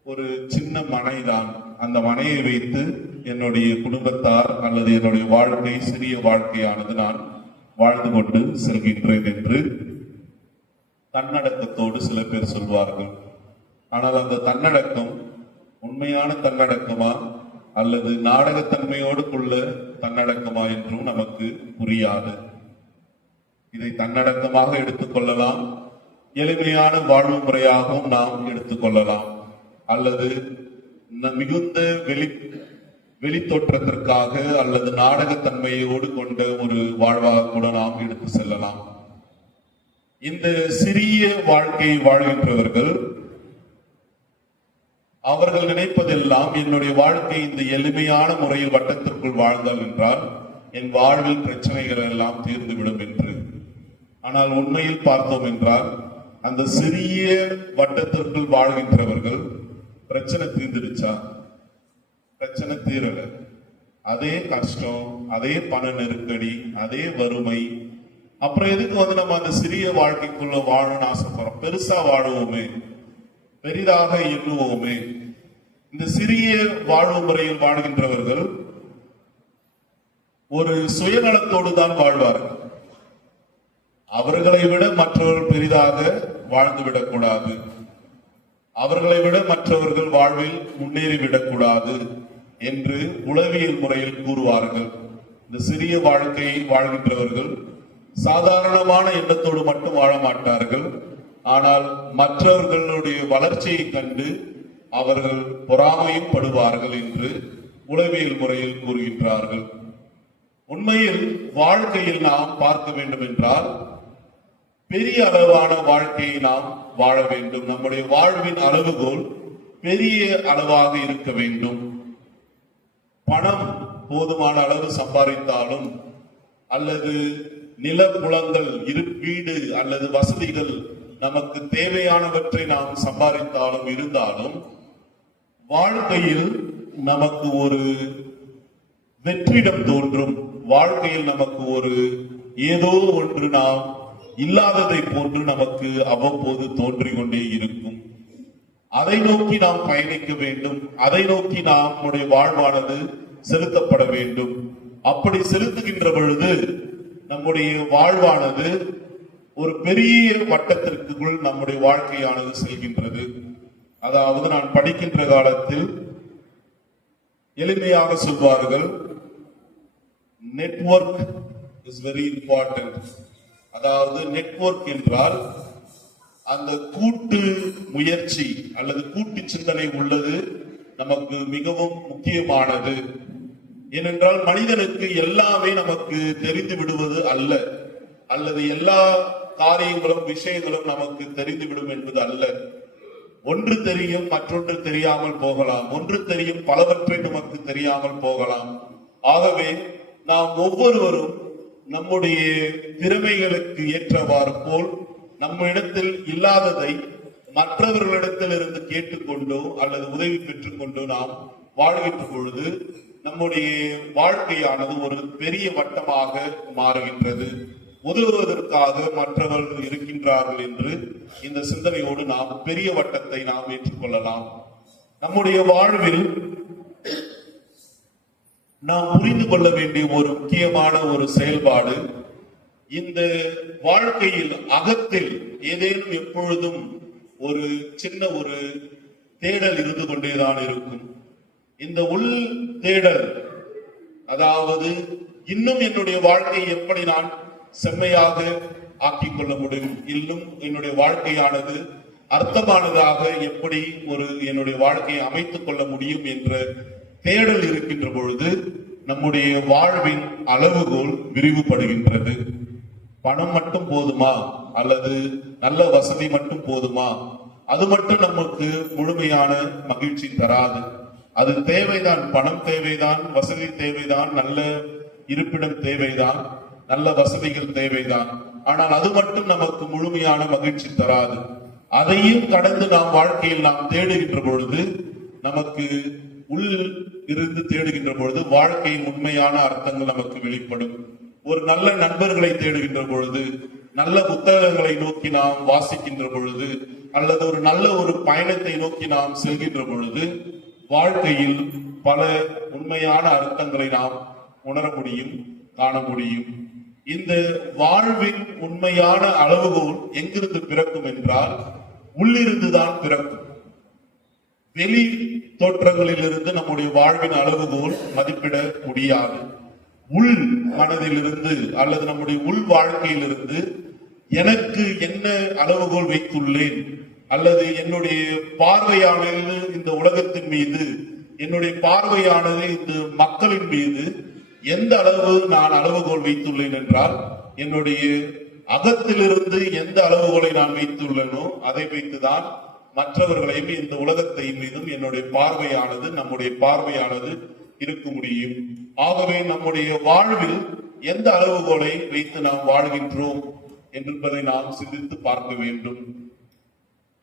ஒரு சின்ன மனைதான், அந்த மனையை வைத்து என்னுடைய குடும்பத்தார் அல்லது என்னுடைய வாழ்க்கை சிறிய வாழ்க்கையானது நான் வாழ்ந்து கொண்டு செல்கின்றேன் என்று தன்னடக்கத்தோடு சில பேர் சொல்வார்கள். ஆனால் அந்த தன்னடக்கம் உண்மையான தன்னடக்கமா அல்லது நாடகத்தன்மையோடு உள்ள தன்னடக்கமா என்றும் நமக்கு புரியாது. இதை தன்னடக்கமாக எடுத்துக்கொள்ளலாம், எளிமையான வாழ்வு முறையாகவும் நாம் எடுத்துக்கொள்ளலாம், அல்லது மிகுந்த வெளித்தோற்றத்திற்காக அல்லது நாடகத்தன்மையோடு கொண்ட ஒரு வாழ்வாக கூட நாம் எடுத்து செல்லலாம். இந்த சிறிய வாழ்க்கையை வாழ்கின்றவர்கள் அவர்கள் நினைப்பதெல்லாம் என்னுடைய வாழ்க்கை இந்த எளிமையான முறையில் வட்டத்திற்குள் வாழ்ந்தால் என்றால் என் வாழ்வில் பிரச்சனைகள் எல்லாம் தீர்ந்துவிடும் என்று. ஆனால் உண்மையில் பார்த்தோம் என்றால் அந்த சிறிய வட்டத்திற்குள் வாழ்கின்றவர்கள் பிரச்சனை தீர்ந்துடுச்சா? பிரச்சனை தீரல. அதே கஷ்டம், அதே பண நெருக்கடி, அதே வறுமை. அப்புறம் எதுக்கு நம்ம அந்த சிறிய வாழ்க்கைக்குள்ள வாழணும்னு ஆசைப்படுறோம்? பெருசா வாழுவோமே, பெரிதாக எண்ணுவோமே. இந்த சிறிய வாழ்வு முறையில் வாழ்கின்றவர்கள் ஒரு சுயநலத்தோடு தான் வாழ்வார்கள். அவர்களை விட மற்றவர்கள் பெரிதாக வாழ்ந்துவிடக் கூடாது, அவர்களை விட மற்றவர்கள் வாழ்வில் முன்னேறிவிடக் கூடாது என்று உளவியல் முறையில் கூறுவார்கள். இந்த சிறிய வாழ்க்கையை வாழ்கின்றவர்கள் சாதாரணமான எண்ணத்தோடு மட்டும் வாழ மாட்டார்கள். ஆனால் மற்றவர்களுடைய வளர்ச்சியை கண்டு அவர்கள் பொறாமையும் படுவார்கள் என்று உளவியல் முறையில் கூறுகின்றார்கள். உண்மையில் வாழ்க்கையில் நாம் பார்க்க வேண்டும் என்றால் பெரிய அளவான வாழ்க்கையை நாம் வாழ வேண்டும். நம்முடைய வாழ்வின் அளவுகோல் பெரிய அளவாக இருக்க வேண்டும். பணம் போதுமான அளவு சம்பாதித்தாலும் அல்லது நிலப்புலங்கள், வீடு அல்லது வசதிகள் நமக்கு தேவையானவற்றை நாம் சம்பாதித்தாலும் இருந்தாலும் வாழ்க்கையில் நமக்கு ஒரு வெற்றிடம் தோன்றும். வாழ்க்கையில் நமக்கு ஒரு ஏதோ ஒன்று நாம் இல்லாததை போன்று நமக்கு அவ்வப்போது தோன்றிக் கொண்டே இருக்கும். அதை நோக்கி நாம் பயணிக்க வேண்டும். அதை நோக்கி நம்முடைய வாழ்வானது செலுத்தப்பட வேண்டும். அப்படி செலுத்துகின்ற பொழுது நம்முடைய வாழ்வானது ஒரு பெரிய வட்டத்திற்குள் நம்முடைய வாழ்க்கையானது செல்கின்றது. அதாவது நான் படிக்கின்ற காலத்தில் எளிமையாக சொல்வார்கள், நெட்வொர்க் இஸ் வெரி இம்பார்ட்டன்ட். அதாவது நெட்வொர்க் என்றால் அந்த கூட்டு முயற்சி அல்லது கூட்டு சிந்தனை உள்ளது நமக்கு மிகவும் முக்கியமானது. ஏனென்றால் மனிதனுக்கு எல்லாமே நமக்கு தெரிந்து விடுவது அல்ல, அல்லது எல்லா காரியங்களும் விஷயங்களும் நமக்கு தெரிந்துவிடும் என்பது அல்ல. ஒன்று தெரியும், மற்றொன்று தெரியாமல் போகலாம். ஒன்று தெரியும், பலவற்றை நமக்கு தெரியாமல் போகலாம். ஆகவே நாம் ஒவ்வொருவரும் நம்முடைய திறமைகளுக்கு ஏற்றவாறு போல் நம்மிடத்தில் இல்லாததை மற்றவர்களிடத்தில் இருந்து கேட்டுக்கொண்டோ அல்லது உதவி பெற்றுக்கொண்டோ நாம் வாழ்கின்ற பொழுது நம்முடைய வாழ்க்கையானது ஒரு பெரிய வட்டமாக மாறுகின்றது. உதவுவதற்காக மற்றவர்கள் இருக்கின்றார்கள் என்று இந்த சிந்தனையோடு நாம் பெரிய வட்டத்தை நாம் ஏற்றுக்கொள்ளலாம். நம்முடைய வாழ்வில் நாம் புரிந்து கொள்ள வேண்டிய ஒரு முக்கியமான ஒரு செயல்பாடு, இந்த வாழ்க்கையில் அகத்தில் ஏதேனும் எப்பொழுதும் ஒரு சின்ன ஒரு தேடல் இருந்து கொண்டேதான் இருக்கும். இந்த உள் தேடல், அதாவது இன்னும் என்னுடைய வாழ்க்கையை எப்படி நான் செம்மையாக ஆக்கிக் கொள்ள முடியும், இன்னும் என்னுடைய வாழ்க்கையானது அர்த்தமானதாக எப்படி என்னுடைய வாழ்க்கையை அமைத்துக் கொள்ள முடியும் என்ற தேடல் இருக்கின்ற பொழுது நம்முடைய வாழ்வின் அளவுகோல் விரிவுபடுகின்றது. பணம் மட்டும் போதுமா அல்லது நல்ல வசதி மட்டும் போதுமா? அது மட்டும் நமக்கு முழுமையான மகிழ்ச்சி தராது. அது தேவைதான், பணம் தேவைதான், வசதி தேவைதான், நல்ல இருப்பிடம் தேவைதான், நல்ல வசதிகள் தேவைதான். ஆனால் அது மட்டும் நமக்கு முழுமையான மகிழ்ச்சி தராது. அதையும் கடந்து நாம் வாழ்க்கையில் நாம் தேடுகின்ற பொழுது, நமக்கு உள் இருந்து தேடுகின்ற பொழுது வாழ்க்கையின் உண்மையான அர்த்தங்கள் நமக்கு வெளிப்படும். ஒரு நல்ல நண்பர்களை தேடுகின்ற பொழுது, நல்ல புத்தகங்களை நோக்கி நாம் வாசிக்கின்ற பொழுது, அல்லது ஒரு நல்ல ஒரு பயணத்தை நோக்கி நாம் செல்கின்ற பொழுது வாழ்க்கையில் பல உண்மையான அர்த்தங்களை நாம் உணர முடியும், காண முடியும். இந்த வாழ்வின் உண்மையான அளவுகோல் எங்கிருந்து பிறக்கும் என்றால் உள்ளிருந்துதான் பிறக்கும். வெளி தோற்றங்களில் இருந்து நம்முடைய வாழ்வின் அளவுகோல் மதிப்பிட முடியாது. உள் மனதிலிருந்து அல்லது நம்முடைய உள் வாழ்க்கையிலிருந்து எனக்கு என்ன அளவுகோல் வைத்துள்ளேன், அல்லது என்னுடைய பார்வையானது இந்த உலகத்தின் மீது, என்னுடைய பார்வையானது இந்த மக்களின் மீது எந்த அளவு நான் அளவுகோல் வைத்துள்ளேன் என்றால், என்னுடைய அகத்திலிருந்து எந்த அளவுகோலை நான் வைத்துள்ளேனோ அதை வைத்துதான் மற்றவர்களையும் இந்த உலகத்தை மீதும் என்னுடைய பார்வையானது, நம்முடைய பார்வையானது இருக்க முடியும். ஆகவே நம்முடைய வாழ்வில் எந்த அளவுகோலை வைத்து நாம் வாழ்கின்றோம் என்பதை நாம் சிந்தித்து பார்க்க வேண்டும்.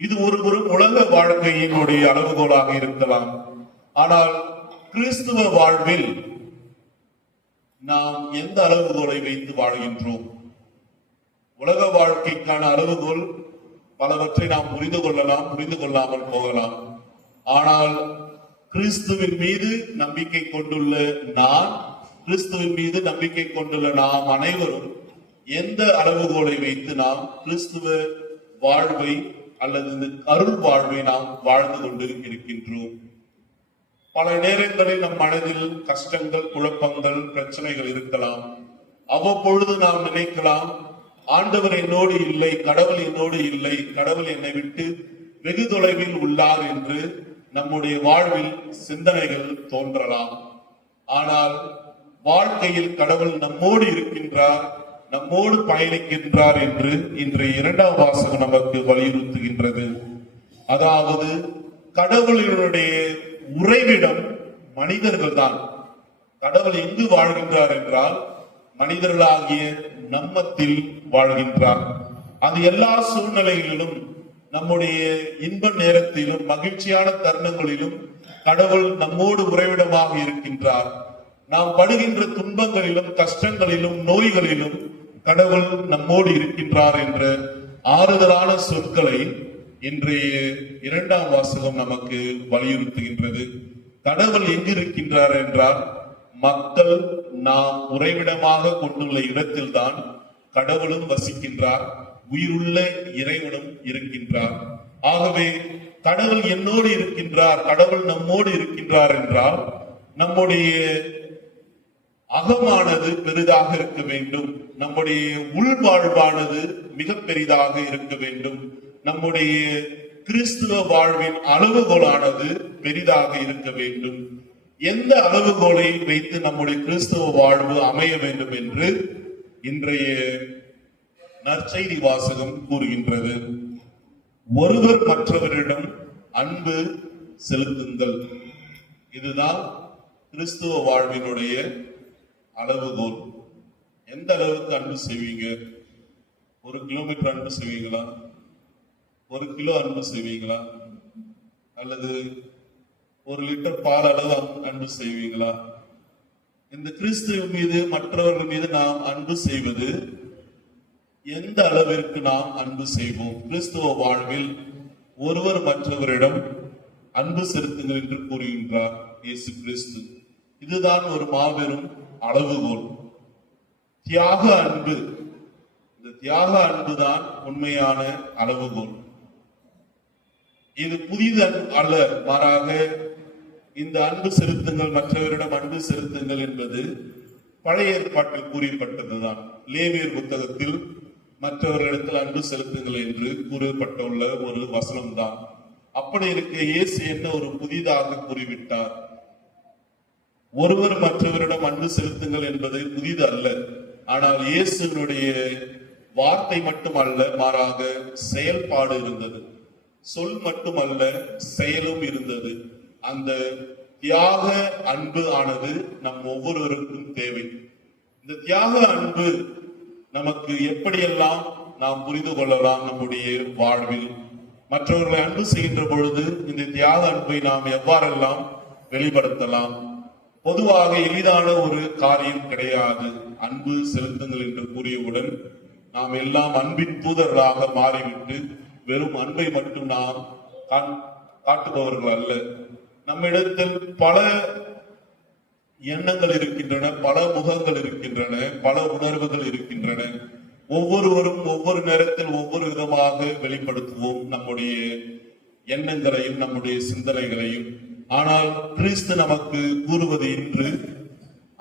இது ஒரு உலக வாழ்க்கையினுடைய அளவுகோலாக இருக்கலாம். ஆனால் கிறிஸ்துவ வாழ்வில் நாம் எந்த அளவுகோலை வைத்து வாழ்கின்றோம்? உலக வாழ்க்கைக்கான அளவுகோல் பலவற்றை நாம் புரிந்து கொள்ளலாம், புரிந்து கொள்ளாமல் போகலாம். ஆனால் கிறிஸ்துவின் மீது நம்பிக்கை கொண்டுள்ள நான், கிறிஸ்துவின் மீது நம்பிக்கை கொண்டுள்ள நாம் அனைவரும் எந்த அளவுகோலை வைத்து நாம் கிறிஸ்துவ வாழ்வை அல்லது இந்த அருள் வாழ்வை நாம் வாழ்ந்து கொண்டு இருக்கின்றோம்? பல நேரங்களில் நம் மனதில் கஷ்டங்கள், குழப்பங்கள், பிரச்சனைகள் இருக்கலாம். அவ்வப்பொழுது நாம் நினைக்கலாம், ஆண்டவர் என்னோடு இல்லை, கடவுள் என்னோடு இல்லை, கடவுள் என்னை விட்டு வெகு தொலைவில் உள்ளார் என்று நம்முடைய வாழ்வில் சிந்தனைகள் தோன்றலாம். ஆனால் வாழ்க்கையில் கடவுள் நம்மோடு இருக்கின்றார், நம்மோடு பயணிக்கின்றார் என்று இன்றைய இரண்டாம் வாசகம் நமக்கு வலியுறுத்துகின்றது. அதாவது கடவுளினுடைய உறைவிடம் மனிதர்கள் தான். கடவுள் எங்கு வாழ்கின்றார் என்றால் மனிதர்களாகிய நம்மத்தில் வாழ்கின்றார். அது எல்லா சூழ்நிலைகளிலும், நம்முடைய இன்ப நேரத்திலும் மகிழ்ச்சியான தருணங்களிலும் கடவுள் நம்மோடு உறைவிடமாக இருக்கின்றார். நாம் படுகின்ற துன்பங்களிலும் கஷ்டங்களிலும் நோய்களிலும் கடவுள் நம்மோடு இருக்கின்றார் என்ற ஆறுதலான சொற்களை இன்றைய இரண்டாம் வாசகம் நமக்கு வலியுறுத்துகின்றது. கடவுள் எங்கு இருக்கின்றார் என்றால் மக்கள் நாம் உறைவிடமாக கொண்டுள்ள இடத்தில்தான் கடவுளும் வசிக்கின்றார், உயிருள்ள இறைவனும் இருக்கின்றார். ஆகவே கடவுள் என்னோடு இருக்கின்றார், கடவுள் நம்மோடு இருக்கின்றார் என்றால் நம்முடைய அகமானது பெரிதாக இருக்க வேண்டும், நம்முடைய உள்வாழ்வானது மிக பெரிதாக இருக்க வேண்டும், நம்முடைய கிறிஸ்துவ வாழ்வின் அளவுகோலானது பெரிதாக இருக்க வேண்டும். எந்த அளவுகோலை வைத்து நம்முடைய கிறிஸ்துவ வாழ்வு அமைய வேண்டும் என்று இன்றைய நற்செய்தி வாசகம் கூறுகின்றது. ஒருவர் மற்றவரிடம் அன்பு செலுத்துங்கள். இதுதான் கிறிஸ்துவ வாழ்வினுடைய அளவுகோல். எந்த அளவுக்கு அன்பு செய்வீங்க? 1 கிலோமீட்டர் அன்பு செய்வீங்களா? 1 கிலோ அன்பு செய்வீங்களா? அல்லது 1 லிட்டர் பால் அளவு அன்பு செய்வீங்களா? இந்த கிறிஸ்துவ மீது, மற்றவர்கள் மீது நாம் அன்பு செய்வது எந்த அளவிற்கு நாம் அன்பு செய்வோம்? கிறிஸ்துவ வாழ்வில் ஒருவர் மற்றவரிடம் அன்பு செலுத்துங்கள் என்று கூறுகின்றார் இயேசு கிறிஸ்து. இதுதான் ஒரு மாபெரும் அளவுகோல். தியாக அன்பு, இந்த தியாக அன்புதான் உண்மையான அளவுகோல். இது புதிது அல்ல, மாறாக இந்த அன்பு செலுத்துங்கள், மற்றவரிடம் அன்பு செலுத்துங்கள் என்பது பழைய ஏற்பாட்டில் கூறப்பட்டதுதான். லேவியர் புத்தகத்தில் மற்றவர்களிடத்தில் அன்பு செலுத்துங்கள் என்று கூறப்பட்டுள்ள ஒரு வசனம் தான். அப்படி இருக்க இயேசு என்ன ஒரு புதிதாக கூறிவிட்டார்? ஒருவர் மற்றவரிடம் அன்பு செலுத்துங்கள் என்பது புதிது அல்ல. ஆனால் இயேசுனுடைய வார்த்தை மட்டுமல்ல, மாறாக செயல்பாடு இருந்தது. சொல் மட்டுமல்ல, செயலும் இருந்தது. அந்த தியாக அன்பு ஆனது நம் ஒவ்வொருவருக்கும் தேவை. இந்த தியாக அன்பு நமக்கு எப்படியெல்லாம் நாம் புரிந்து கொள்ளலாம்? நம்முடைய வாழ்வில் மற்றவர்களை அன்பு செய்கின்ற பொழுது இந்த தியாக அன்பை நாம் எவ்வாறெல்லாம் வெளிப்படுத்தலாம்? பொதுவாக எளிதான ஒரு காரியம் கிடையாது. அன்பு செலுத்துங்கள் என்று கூறியவுடன் நாம் எல்லாம் அன்பின் தூதர்களாக மாறிவிட்டு வெறும் அன்பை மட்டும் நாம் காட்டுபவர்கள் அல்ல. நம்மிடத்தில் பல எண்ணங்கள் இருக்கின்றன, பல முகங்கள் இருக்கின்றன, பல உணர்வுகள் இருக்கின்றன. ஒவ்வொருவரும் ஒவ்வொரு நேரத்தில் ஒவ்வொரு விதமாக வெளிப்படுத்துவோம் நம்முடைய எண்ணங்களையும் நம்முடைய சிந்தனைகளையும். ஆனால் கிறிஸ்து நமக்கு கூறுவது இன்று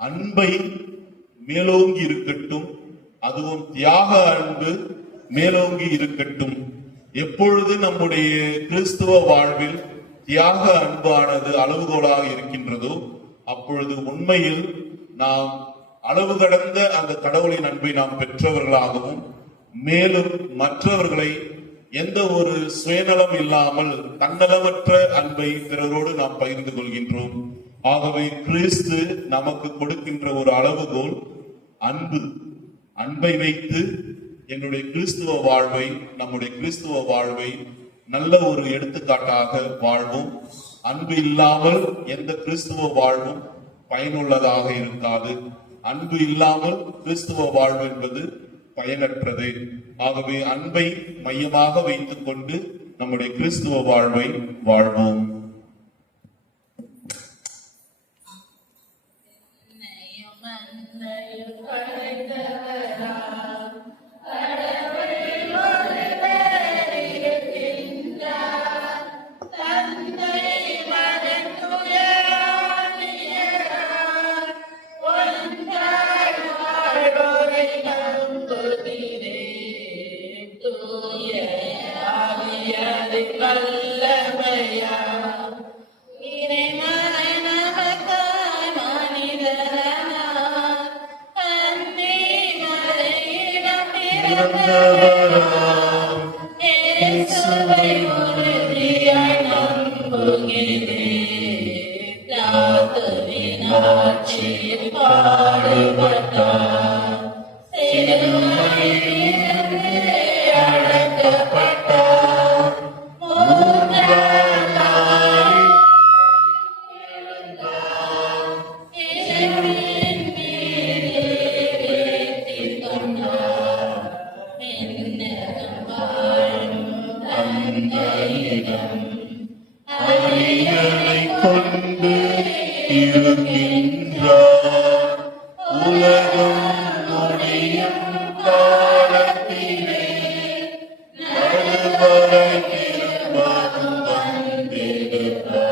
அன்பை மேலோங்கி இருக்கட்டும், அதுவும் தியாக அன்பு மேலோங்கி இருக்கட்டும். எப்பொழுது நம்முடைய கிறிஸ்துவ வாழ்வில் தியாக அன்பானது அளவுகோலாக இருக்கின்றதோ அப்பொழுது உண்மையில் நாம் அளவு கடந்த அந்த கடவுளின் அன்பை நாம் பெற்றவர்களாகவும், மேலும் மற்றவர்களை எந்த ஒரு சுயநலம் இல்லாமல் தன்னலமற்ற அன்பை பிறரோடு நாம் பகிர்ந்து கொள்கின்றோம். ஆகவே கிறிஸ்து நமக்கு கொடுக்கின்ற ஒரு அளவுகோல் அன்பு. அன்பை வைத்து என்னுடைய கிறிஸ்துவ வாழ்வை, நம்முடைய கிறிஸ்துவ வாழ்வை நல்ல ஒரு எடுத்துக்காட்டாக வாழ்வோம். அன்பு இல்லாமல் எந்த கிறிஸ்துவ வாழ்வும் பயனுள்ளதாக இருக்காது. அன்பு இல்லாமல் கிறிஸ்துவ வாழ்வு என்பது பயனற்றது. ஆகவே அன்பை மையமாக வைத்துக் கொண்டு நம்முடைய கிறிஸ்துவ வாழ்வை வாழ்வோம். கொண்டு இருக்கின்றார். உலகம் முடியும் காலத்திலே மறுவரை திரும்பவும் வந்திருப்பார்.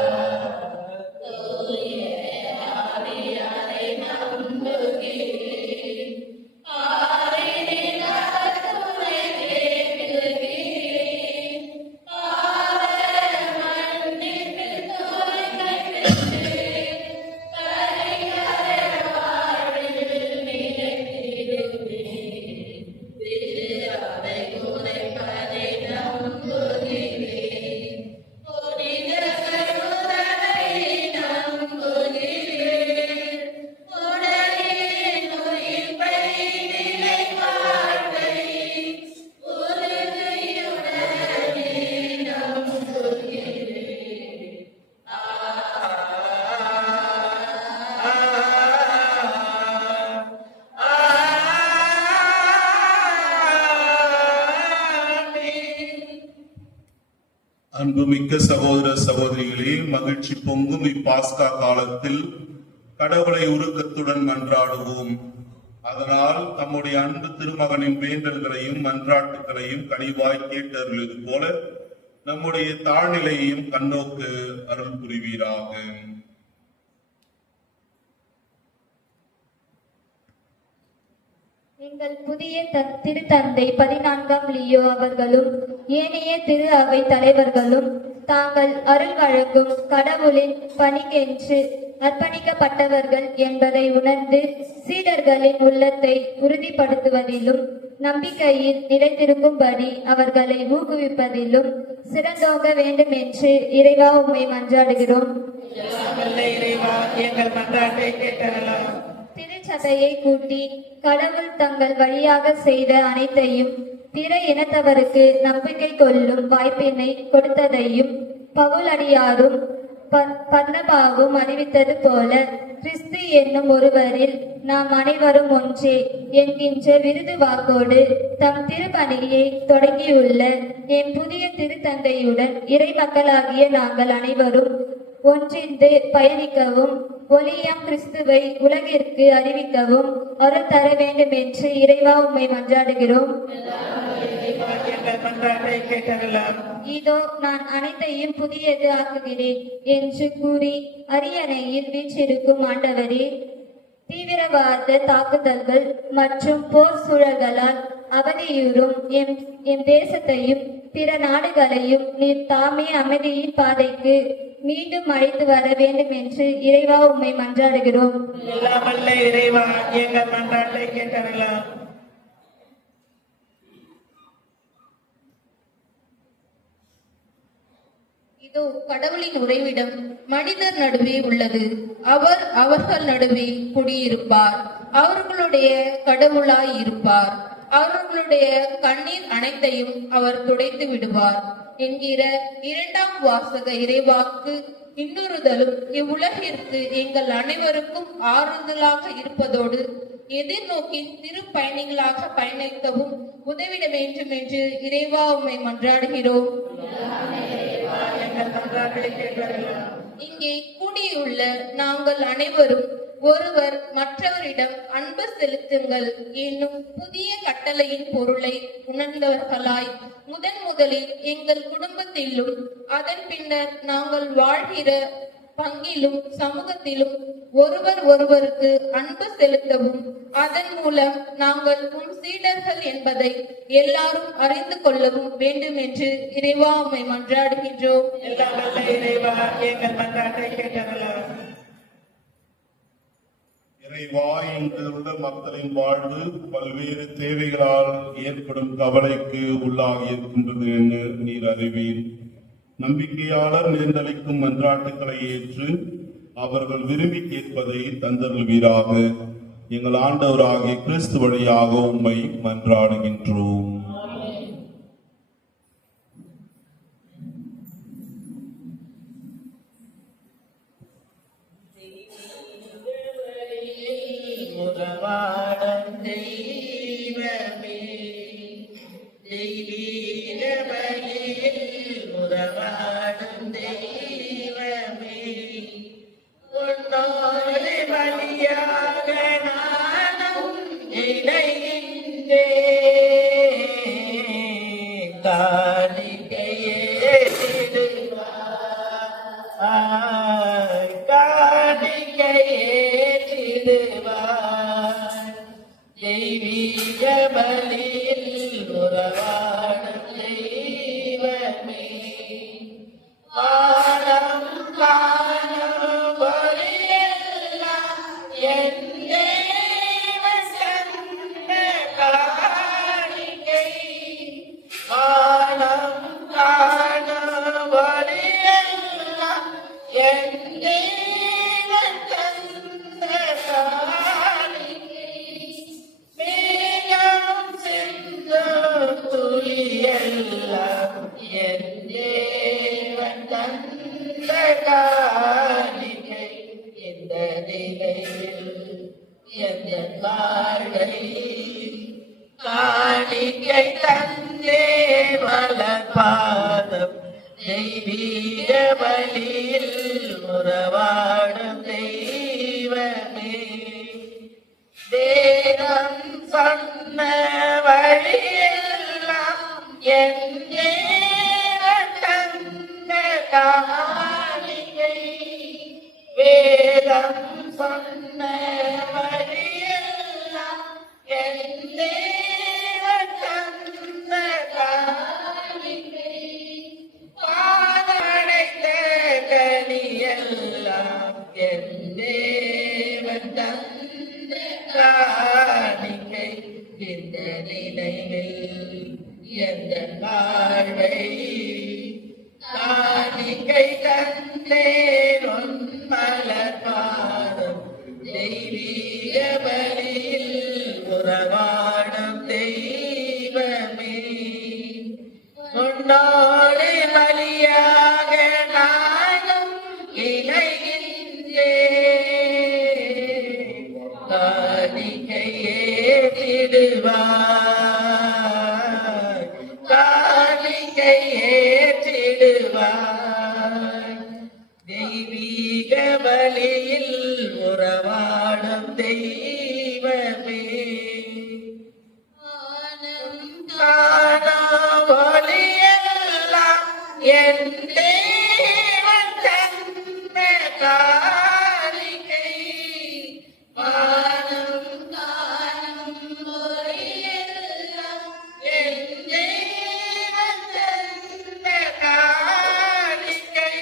அன்புமிக்க சகோதர சகோதரிகளே, மகிழ்ச்சி பொங்கும் இப்பாஸ்கா காலத்தில் கடவுளை உருக்கத்துடன் மன்றாடுவோம். அதனால் தம்முடைய அன்பு திருமகனின் வேண்டல்களையும் மன்றாட்டுகளையும் கனிவாய் கேட்டருளியது போல நம்முடைய தாழ்நிலையையும் கண்ணோக்கு அருள் புரிவீராக. எங்கள் புதிய திருத்தந்தை 14ஆம் லியோ அவர்களும் ஏனைய திரு அவை தலைவர்களும் தாங்கள் அருள் வழங்கும் கடவுளின் பணிக்கென்று அர்ப்பணிக்கப்பட்டவர்கள் என்பதை உணர்ந்து சீடர்களின் உள்ளத்தை உறுதிப்படுத்துவதிலும் நம்பிக்கையில் நிலைத்திருக்கும்படி அவர்களை ஊக்குவிப்பதிலும் சிறந்தோங்க வேண்டும் என்று இறைவா உம்மை மன்றாடுகிறோம். எங்கள் மன்றாட்டை கேட்டறலாம். திருச்சபையை கூட்டி கடவுள் தங்கள் வழியாக செய்த அனைத்தையும் பிற இனத்தவருக்கு நம்பிக்கை கொள்ளும் வாய்ப்பினை கொடுத்ததையும் பவுலடியாரும் பர்னபாவும் அறிவித்தது போல கிறிஸ்து என்னும் ஒருவரில் நாம் அனைவரும் ஒன்றே என்கின்ற விருது வாக்கோடு தம் திருப்பணியை தொடங்கியுள்ள என் புதிய திருத்தந்தையுடன் இறை மக்களாகிய நாங்கள் அனைவரும் ஒன்றின்று பயணிக்கவும் ஒளியாம் கிறிஸ்துவை உலகிற்கு அறிவிக்கவும் அருள் தர வேண்டும் என்று இறைவா உம்மை மன்றாடுகிறோம். இதோ நான் அனைத்தையும் புதியது ஆக்குகிறேன் என்று கூறி அரியணையில் வீற்றிருக்கும் ஆண்டவரே, தீவிரவாத தாக்குதல்கள் மற்றும் போர் சூழல்களால் அவதியுறும் எம் தேசத்தையும் பிற நாடுகளையும் நீர் தாமே அமைதியின் பாதைக்கு மீண்டும் அழைத்து வர வேண்டும் என்று இறைவா உம்மை மன்றாடுகிறோம். இறைவா எங்கள் மன்றாட்டை கேட்டறலாம். இதோ கடவுளின் உறைவிடம் மனிதர் நடுவே உள்ளது. அவர் அவர்கள் நடுவே குடியிருப்பார். அவர்களுடைய கடவுளாய் இருப்பார். அவர்களுடைய கண்ணீர் அனைத்தையும் அவர் துடைத்து விடுவார் என்கிற 2ஆம் வாசக இறைவாக்கு இன்னொருதலும் இவ்வுலகிற்கு எங்கள் அனைவருக்கும் ஆறுதலாக இருப்பதோடு எதிர்நோக்கின் திருப்பயணிகளாக பயணிக்கவும் உதவிட வேண்டும் என்று இறைவா உம்மை மன்றாடுகிறோம். எங்கள் மன்றாட்டை கேட்டருளும். இங்கே கூடியுள்ள நாங்கள் அனைவரும் ஒருவர் மற்றவரிடம் அன்பு செலுத்துங்கள் என்னும் புதிய கட்டளையின் பொருளை உணர்ந்தவர்களாய் முதலில் எங்கள் குடும்பத்திலும் அதன் பின்னர் நாங்கள் வாழ்கிற பங்கிலும் சமூகத்திலும் ஒருவருக்கு அன்பு செலுத்தவும் அதன் மூலம் நாங்கள் உம் சீடர்கள் என்பதை எல்லாரும் அறிந்து கொள்ளவும் வேண்டும் என்று இறைவா உம்மை மன்றாடுகின்றோம். எல்லாம் வல்ல இறைவா எங்கள் மன்றாட்டை கேட்டருளும். இறைவா, இன்று உள்ள மக்களின் வாழ்வு பல்வேறு தேவைகளால் ஏற்படும் கவலைக்கு உள்ளாகி இருக்கின்றது என்று நீர் அறிவீர். நம்பிக்கையாளர் நேர்ந்தளிக்கும் மன்றாட்டுக்களை ஏற்று அவர்கள் விரும்பி கேட்பதை தந்தருள்வீராக. எங்கள் ஆண்டவராகிய கிறிஸ்து வழியாக உம்மை மன்றாடுகின்றோம். உறவாடும் தெய்வமே, தெய்வீக வழியில் உறவாடும் தெய்வமே, உன்னோடு வழியாக நானும் இணைகின்றேன். காணிக்கையேற்றிடுவாய், காணிக்கையேற்றிடுவாய், தெய்வீக பலியில் உறவாடும் தெய்வமே, வானம் காணும் ஒளியெல்லாம் என் தேவன் தந்த காணிக்கை, வானம் காணும் ஒளியெல்லாம் என் தேவன் தந்த காணிக்கை, மேகம் சிந்தும் துளியெல்லாம் என் தேவன் தந்த காணிக்கை, இந்த நிலையில் எந்த வாழ்வை காணிக்கை தந்தே மலர்பாதம், தெய்வீக பலியில் உறவாடும் தெய்வமே, தேவன் சொன்ன வழியெல்லாம் என் தேவன் தந்த காணிக்கை, வேதம் சொன்ன வழியெல்லாம் என் தேவன் தந்த காணிக்கை, பாதடைத்த கனியெல்லாம் என் தேவன் தந்த காணிக்கை, இந்த நிலையில் எந்த வாழ்வை காணிக்கை தந்தேன் உன் மலர்பாதம், தெய்வீக பலியில் உறவாடும் தெய்வமே, உன்னோடு பலியாக நானும் இணைகின்றேன். காணிக்கையேற்றிடுவாய், காணிக்கையேற்றிடுவாய், தெய்வீக பலியில் உறவாடும் தெய்வமே, காணாம் ஒளியெல்லாம் என் தேவன் தந்த காணிக்கை, வானம் காணும் ஒளியெல்லாம் என் தேவன் தந்த காணிக்கை,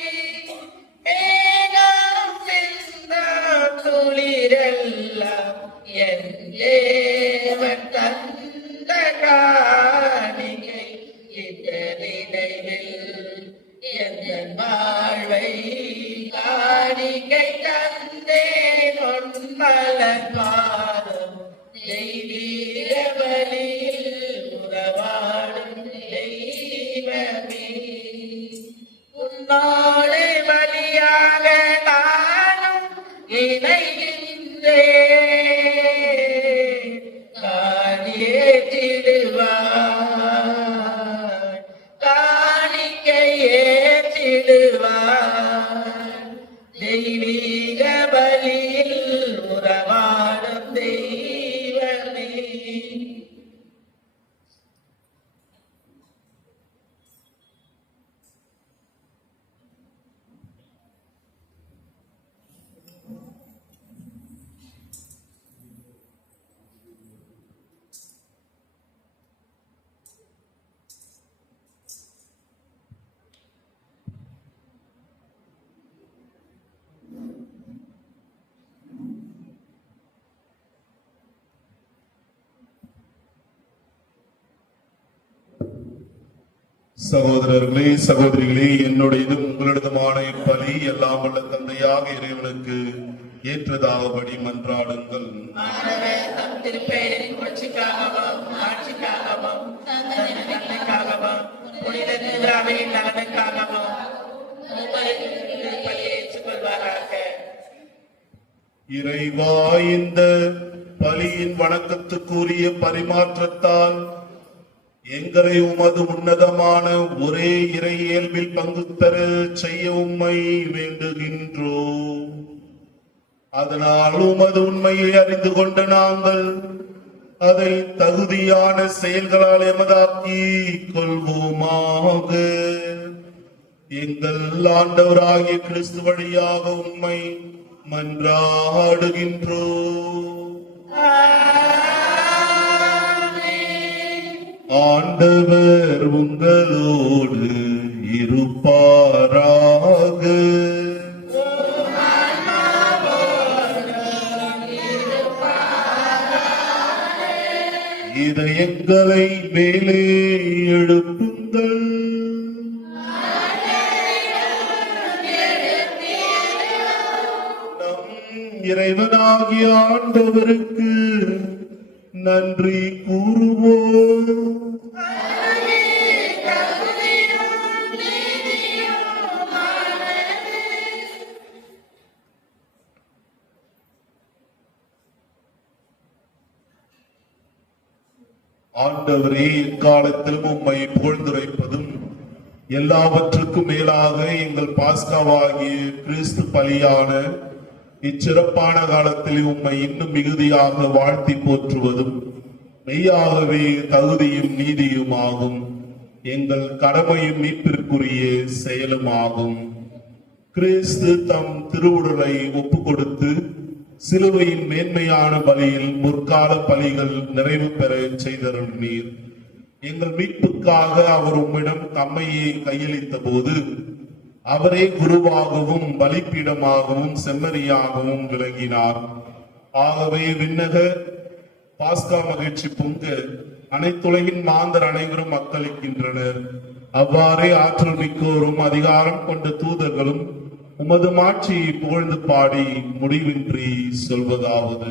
சகோதரர்களே சகோதரிகளே, என்னுடையதும் உங்களிடதுமான இப்பலி எல்லாம் வல்ல தந்தையாக இறைவனுக்கு ஏற்றதாகபடி மன்றாடுங்கள். தம் திருப்பெயரின் புகழ்ச்சிக்காகவும் ஆட்சிக்காகவும் தந்தனின் நன்மைக்காகவும் புனித திருவிழாவின் நலனுக்காகவும் திருப்பலியை ஏற்றுக்கொள்வாராக. இறைவா, இந்த பலியின் வணக்கத்துக்குரிய பரிமாற்றத்தால் எங்களை உமது உன்னதமான ஒரே இறை இயல்பில் பங்கு பெற செய்ய உம்மை வேண்டுகின்றோம். அதனால் உமது உண்மையை அறிந்து கொண்ட நாங்கள் அதை தகுதியான செயல்களால் எமதாக்கி கொள்வோமாக. எங்கள் ஆண்டவராகிய கிறிஸ்து வழியாக உம்மை மன்றாடுகின்றோம். ஆண்டவர் உங்களோடு இருப்பாராக. இதயங்களை மேலே எழுப்புங்கள். நம் இறைவனாகிய ஆண்டவருக்கு நன்றி கூறுவோம். ஆண்டவரே, எக்காலத்திலும் உம்மை புகழ்ந்துரைப்பதும் எல்லாவற்றுக்கும் மேலாக எங்கள் பாஸ்காவாகிய கிறிஸ்து பலியான இச்சிறப்பான காலத்தில் உம்மை இன்னும் மிகுதியாக வாழ்த்தி போற்றுவதும் மெய்யாகவே தகுதியும் நீதியுமாகும். எங்கள் கடமையும் மீட்பிற்குரிய செயலுமாகும். கிறிஸ்து தம் திருவுடலை ஒப்பு கொடுத்து சிலுவையின் மேன்மையான பலியில் முற்கால பலிகள் நிறைவு பெற செய்தருளீர். எங்கள் மீட்புக்காக அவர் உம்மிடம் தம்மையை கையளித்த போது அவரே குருவாகவும் பலிப்பீடமாகவும் செம்மறியாகவும் விளங்கினார். ஆகவே விண்ணக பாஸ்கா மகிழ்ச்சி பொங்க அனைத்துலகின் மாந்தர் அனைவரும் மக்களிக்கின்றனர். அவ்வாறே ஆற்றல் மிக்கோரும் அதிகாரம் கொண்ட தூதர்களும் உமது மாட்சியை புகழ்ந்து பாடி முடிவின்றி சொல்வதாவது: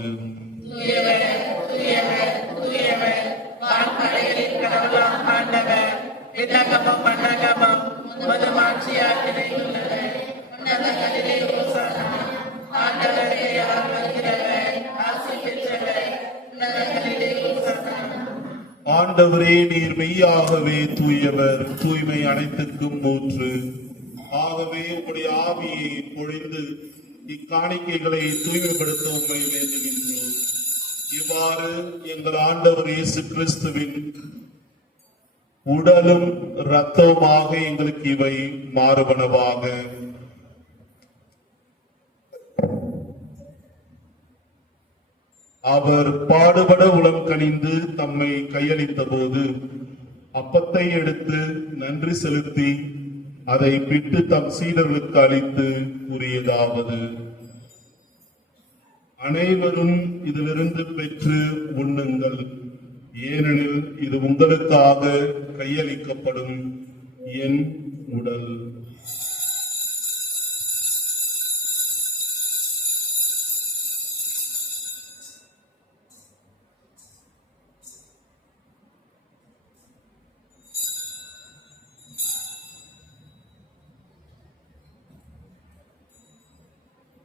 விண்ணகமும் மண்ணகமும் உமது மாட்சியால் நிறைந்துள்ளது. உன்னதங்களிலே ஓசானா. ஆண்டவரே, அவர் வருகிறவர், ஆசி பெற்றவர். உன்னதங்களிலே ஓசானா. ஆண்டவரே, நீர் மெய்யாகவே தூயவர், தூய்மை அனைத்துக்கும் ஊற்று. ஆகவே உம்முடைய ஆவியை பொழிந்து இக்காணிக்கைகளை தூய்மைப்படுத்த உம்மை வேண்டுகின்றோம். இவ்வாறு எங்கள் ஆண்டவர் இயேசு கிறிஸ்துவின் உடலும் இரத்தவுமாக எங்களுக்கு இவை மாறுபனவாக. அவர் பாடுபட உளம் கனிந்து தம்மை கையளித்த போது அப்பத்தை எடுத்து நன்றி செலுத்தி அதை பிட்டு தம் சீடர்களுக்கு அளித்து கூறியதாவது: அனைவரும் இதிலிருந்து பெற்று உண்ணுங்கள், ஏனெனில் இது உங்களுக்காக கையளிக்கப்படும் என் உடல்.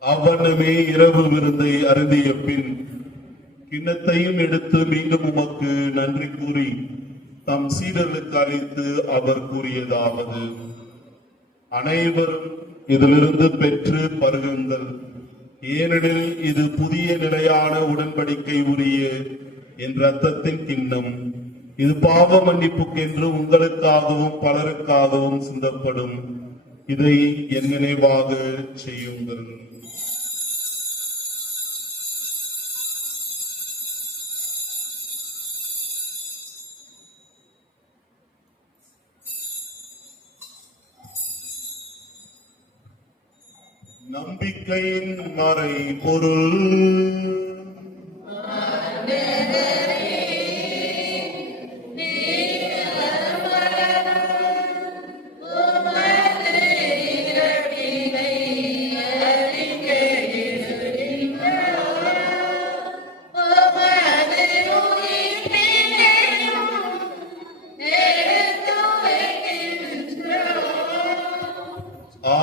அவ்வண்ணமே இரவு விருந்தை அருந்திய பின் கிண்ணத்தையும் எடுத்து மீண்டும் உமக்கு நன்றி கூறி தம் சீடர்களுக்கு அளித்து அவர் கூறியதாவது: அனைவரும் இதிலிருந்து பெற்று பருகுங்கள், ஏனெனில் இது புதிய நிலையான உடன்படிக்கை உரிய என் இரத்தத்தின் கிண்ணம். இது பாவ மன்னிப்புக்கென்று உங்களுக்காகவும் பலருக்காகவும் சிந்தப்படும். இதை என் நினைவாக செய்யுங்கள். நம்பிக்கையின் மறை பொருள்.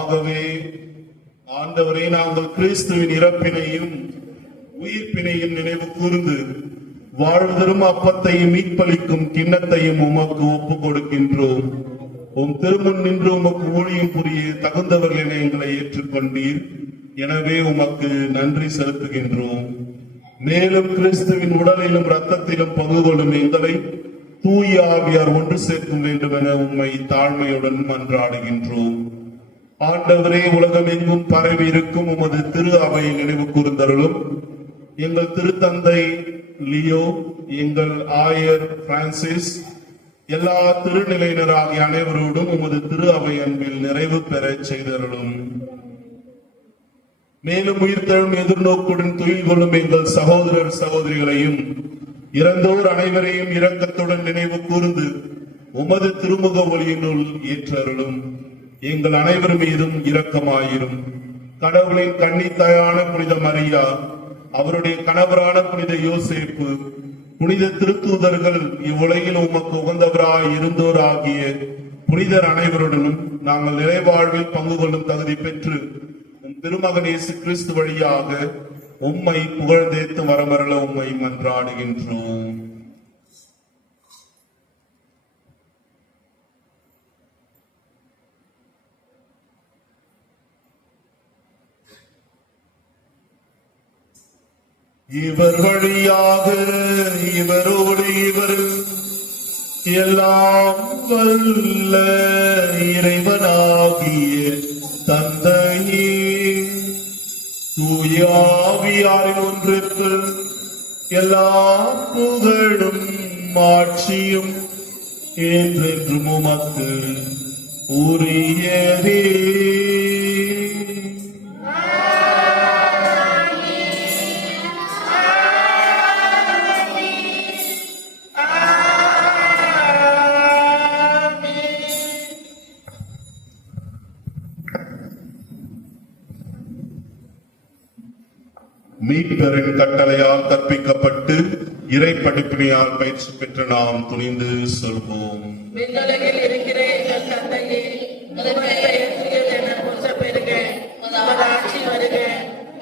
ஆகவே ஆண்டவரே, நாங்கள் கிறிஸ்துவின் இறப்பினையும் உயிர்ப்பினையும் நினைவு கூர்ந்து வாழ்வதரும் அப்பத்தையும் மீட்பளிக்கும் கிண்ணத்தையும் உமக்கு ஒப்புக் கொடுக்கின்றோம். உம் திருமுன் நின்று உமக்கு ஊழியம் புரிய தகுந்தவர்கள் என எங்களை ஏற்றுக்கொண்டீர். எனவே உமக்கு நன்றி செலுத்துகின்றோம். மேலும் கிறிஸ்துவின் உடலிலும் இரத்தத்திலும் பங்கு கொள்ளும் எங்களை தூய ஆவியார் ஒன்று சேர்க்க வேண்டும் என உம்மை தாழ்மையுடன் மன்றாடுகின்றோம். ஆண்டவரே, உலகம் எங்கும் பரவி இருக்கும் உமது திரு அவையை நினைவு கூர்ந்தருளும். எங்கள் திருத்தந்தை லியோ, எங்கள் ஆயர் பிரான்சிஸ், எல்லா திருநிலையினராகிய அனைவரோடும் உமது திரு அவை அன்பில் நிறைவு பெற செய்தருளும். மேலும் உயிர்த்தெழும் எதிர்நோக்குடன் துயில் கொள்ளும் எங்கள் சகோதரர் சகோதரிகளையும் இறந்தோர் அனைவரையும் இரக்கத்துடன் நினைவு கூர்ந்து உமது திருமுக ஒளியினுள் ஏற்றருளும். எங்கள் அனைவர் மீதும் இரக்கமாயிரும். கடவுளின் கன்னித்தாயான புனித மரியா, அவருடைய கணவரான புனித யோசேப்பு, புனித திருத்தூதர்கள், இவ்வுலகில் உமக்கு உகந்தவராய் இருந்தோர் ஆகிய புனிதர் அனைவருடனும் நாங்கள் நிறைவாழ்வில் பங்கு கொள்ளும் தகுதி பெற்று உம் திருமகன் இயேசு கிறிஸ்து வழியாக உம்மை புகழ்ந்தேத்து வரமரள உம்மை மன்றாடுகின்றோம். இவர் வழியாக இவரோடு இவர் எல்லாம் வல்ல இறைவனாகிய தந்தையே, தூய ஆவியாரின் ஒன்றிற்கு எல்லா புகழும் ஆட்சியும் என்றென்றும் உமக்கு உரியதே. மீட்பரின் கட்டளையால் கற்பிக்கப்பட்டு இறை படிப்பினையால் பயிற்சி பெற்ற நாம் துணிந்து சொல்வோம். விண்ணுலகில் இருக்கிற எங்கள் தந்தையே, உமது பெயர் தூயது என போற்றப் பெறுக. உமது ஆட்சி வருக.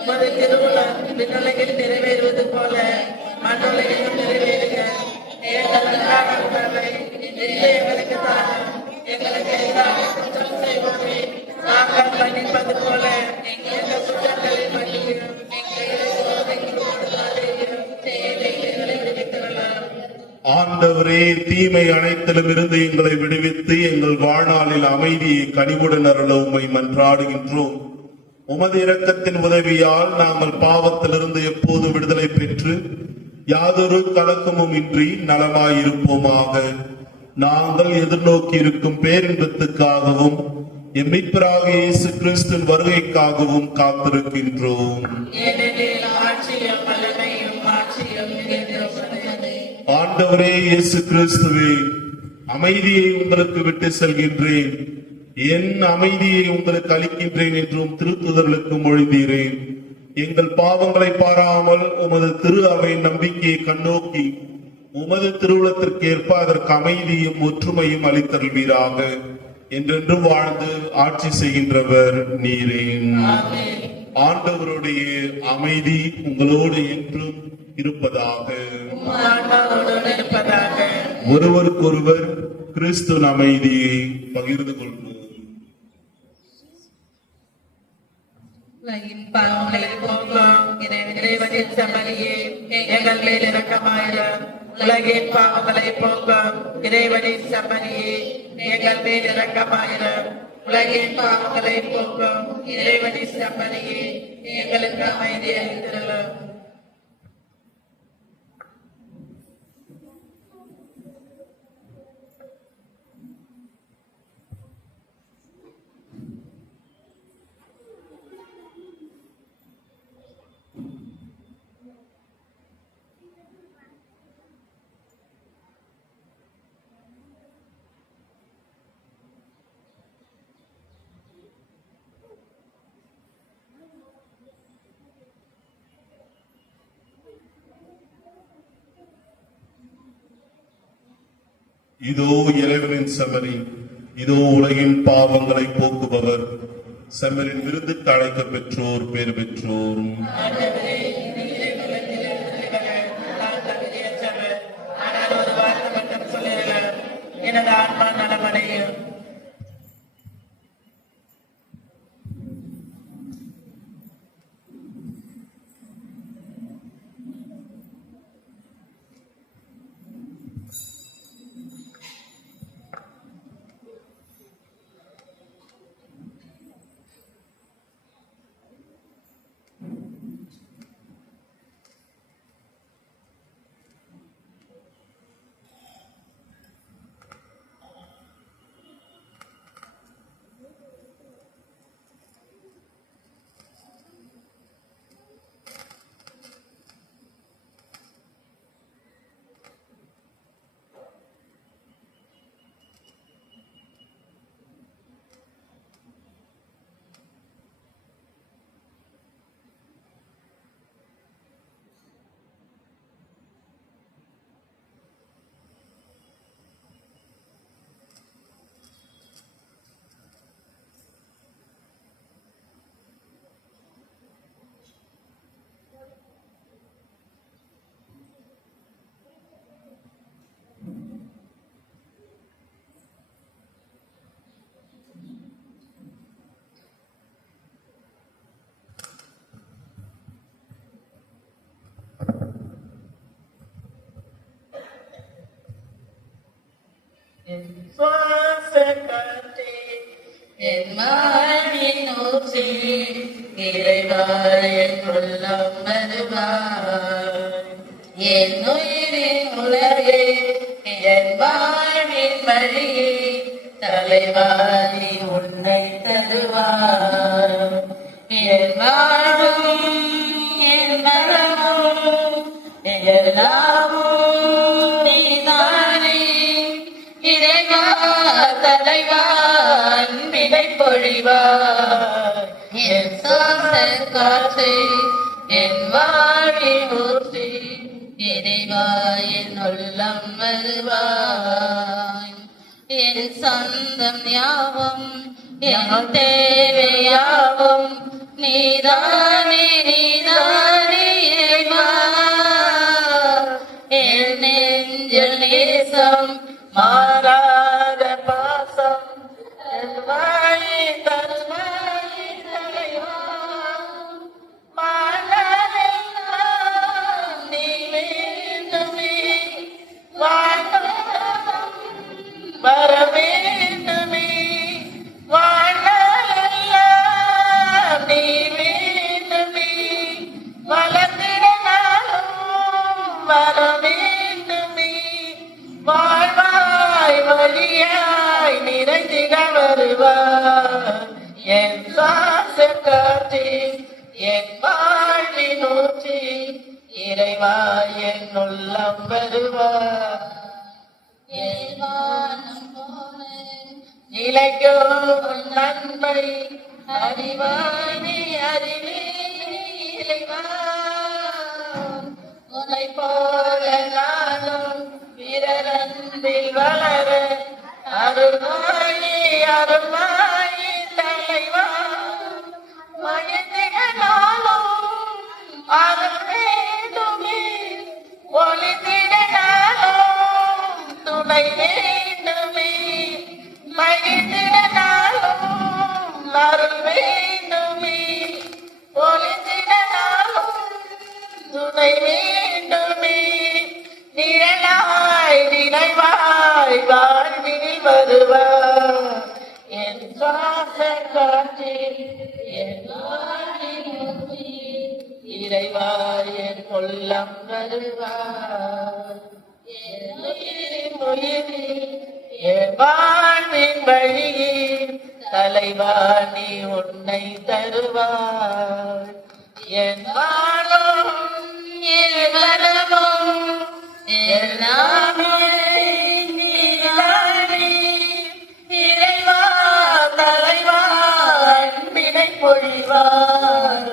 உமது திருவுளம் விண்ணுலகில் நிறைவேறுவது போல மண்ணுலகிலும் நிறைவேறுக. எங்கள் அன்றாட உணவை இன்று எங்களுக்கு தாரும். எங்களுக்கு எதிராக குற்றம் செய்வோரை நாங்கள் மன்னிப்பது போல எங்கள் குற்றங்களை மன்னியும். எங்களை சோதனைக்கு உட்படுத்தாதேயும். தீமையிலிருந்து எங்களை விடுவித்தருளும். ஆண்டவரே, தீமை அனைத்திலும் இருந்து எங்களை விடுவித்து எங்கள் வாழ்நாளில் அமைதியை கனிவுடன் அருள உம்மை மன்றாடுகின்றோம். உமது இரக்கத்தின் உதவியால் நாங்கள் பாவத்திலிருந்து எப்போது விடுதலை பெற்று யாதொரு கலக்கமும் இன்றி நலமாயிருப்போமாக. நாங்கள் எதிர்நோக்கி இருக்கும் பேரின்பத்துக்காகவும் எம்மிப்பராக இயேசு கிறிஸ்துவின் வருகைக்காகவும் காத்திருக்கின்றோம். ஏனெனில் ஆட்சியும் வல்லமையும் மாட்சியும் நிறைந்திருப்பது. ஆண்டவரே இயேசு கிறிஸ்துவே, அமைதியை உங்களுக்கு விட்டு செல்கின்றேன், என் அமைதியை உங்களுக்கு அளிக்கின்றேன் என்றும் திருத்துதர்களுக்கு மொழிந்தீரேன். எங்கள் பாவங்களை பாராமல் உமது திரு அவை நம்பிக்கையை கண்ணோக்கி உமது திருவுளத்திற்கு ஏற்ப அதற்கு அமைதியும் ஒற்றுமையும் அளித்தருள்வீராக. என்றென்றும் வாழ்ந்து ஆட்சி செய்கின்றவர் நீரே. ஆண்டவருடைய அமைதி உங்களோடு என்றும் இருப்பதாக. ஒருவருக்கொருவர் கிறிஸ்துவின் அமைதியை பகிர்ந்து கொள்வோம். பாவங்களை போக்கும் இறைவனின் செம்மறியே, எங்கள் மேல் இரக்கமாயிரும். உலகின் பாவங்களை போக்கும் இறைவனின் செம்மறியே, எங்கள் மேல் இரக்கமாயிரும். உலகின் பாவங்களை போக்கும் இறைவனின் செம்மறியே, எங்களுக்கு அமைதியை அளித்தருளும். இதோ இறைவனின் செம்மறி, இதோ உலகின் பாவங்களை போக்குபவர். செம்மலின் விருந்துக்கு அழைக்க பெற்றோர் பேறு பெற்றோர். ஆண்டவரே, நீரே உள்ளத்தில் எழுந்தருளுகிறவர். நான் தகுதியற்றவர். ஆனால் ஒரு வார்த்தை மட்டும் சொல்லுங்கள், எனது ஆன்மா நலமடையும். என் சுவாச காற்றே, என் வாழ்வின் ஊற்றே, இறைவா என் உள்ளம் வருவாய். என் உயிரின் உலகே, என் வாழ்வின் வழியே, தலைவா நீ உன்னை தருவாய். என் வாழ்வும் என் மனமும் எல்லாமும் நீதானே. இறைவா தலைவா அன்பினை பொழிவாய். என் சுவாச காற்றே, என் வாழ்வின் ஊற்றே, இறைவா என் உள்ளம் வருவாய். என் சொந்தம் யாவும் என் தேவையாவும் நீதானே நீதானே இறைவா. என் நெஞ்சில் நேசம் மாறாத பாசம் என் வாழி தருவாய் தலைவா. மாணவெல்லாம் நீ வேண்டுமே, வாழ்நாளம் வர வேண்டுமே. வாழ்நாளெல்லாம் நீ வேண்டுமே, வளர்ந்திட நாளும் வர வேண்டுமே. வாழ்வாய் வழியாய் நிறைந்திட வருவாய். என் சுவாச காற்றே, என் வாழ்வின் ஊற்றே, இறைவா என் உள்ளம் வருவாய். நிலைக்கும் நன்மை அறிவாய் நீ அறிவே இறைவா. உன்னை போல நானும் பிறரன்பில் வளர அருள்வாயி அருள்வாயி தலைவா. மயந்திட நாளும் அருள் வேண்டுமே, ஒளிந்திட நாளும் துணை வேண்டுமே. மகிழ்ந்திட நாளும் அருள் வேண்டுமே, ஒளிந்திட நாளும் துணை வேண்டுமே. நிழலாய் நினைவாய் வாழ்வினில் வருவாய். என் சுவாச காற்றே, என் வாழ்வின் ஊற்றே, இறைவா என் உள்ளம் வருவாய். என் உயிரின் உயிரே, என் வாழ்வின் வழியே, தலைவா நீ உன்னை தருவாய். என் வாழும் என் வரமும் எல்லாமே நீதானே. இறைவா தலைவா அன்பினை பொழிவாய்.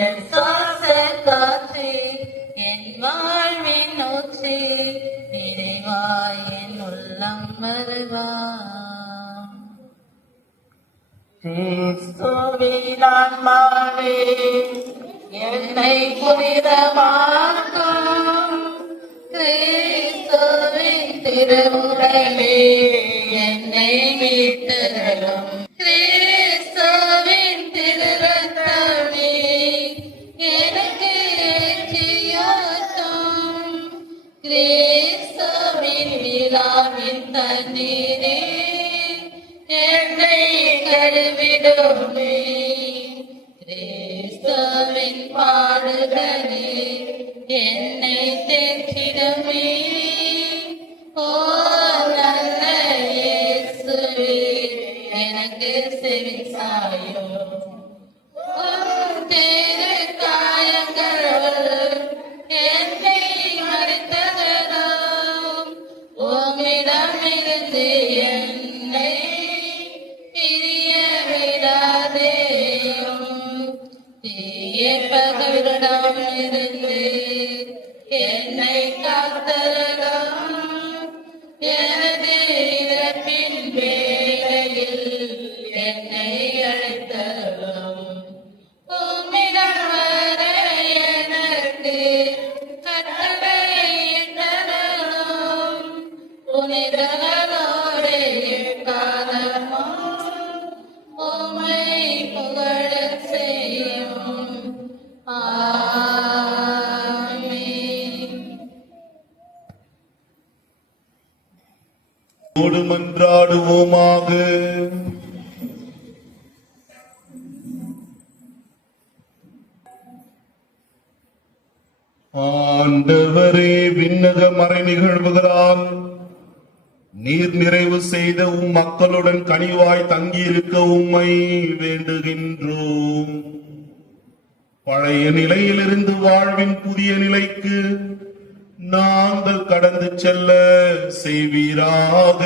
என் சுவாச காற்றே, என் வாழ்வின் ஊற்றே, இறைவா என் உள்ளம் வருவாய். கிறிஸ்துவின் ஆன்மாவே என்னை புனிதமாக்கும், கிறிஸ்துவின் திருவுடலே என்னை மீட்டருளும், கிறிஸ்துவின் திருரத்தமே எனக்கு ஏற்றியாட்டும், கிறிஸ்துவின் விழாவின் தண்ணீரே என்னை கழுவிடுமே, கிறிஸ்துவின் பாடுகளே என்னை தேற்றிடுமே. ஓ நல்ல இயேசுவே எனக்கு செவி சாயும், உம் திரு காயங்களுள் என்னை மறைத்ததெல்லாம் உம்மிடமிருந்து என்னை பிரிய விடாதேயும், தீய பகைவரிடமிருந்து என்னை காத்தருளும், எனது இறப்பின் வேளையில் என்னை அழைத்தருளும், உம்மிடம் வர எனக்கு கட்டளையிட்டருளும், புனிதர்களோடு எக்காலமும் உம்மை புகழச் செய்யும். ஆமென். ஓடு மன்றாடுவோமாக. ஆண்டவரே, விண்ணக மறை நிகழ்வுகளால் நீர் நிறைவு செய்த உம் மக்களுடன் கனிவாய் தங்கியிருக்க உம்மை வேண்டுகின்றோம். பழைய நிலையிலிருந்து வாழ்வின் புதிய நிலைக்கு நாங்கள் கடந்து செல்ல செய்வீராக.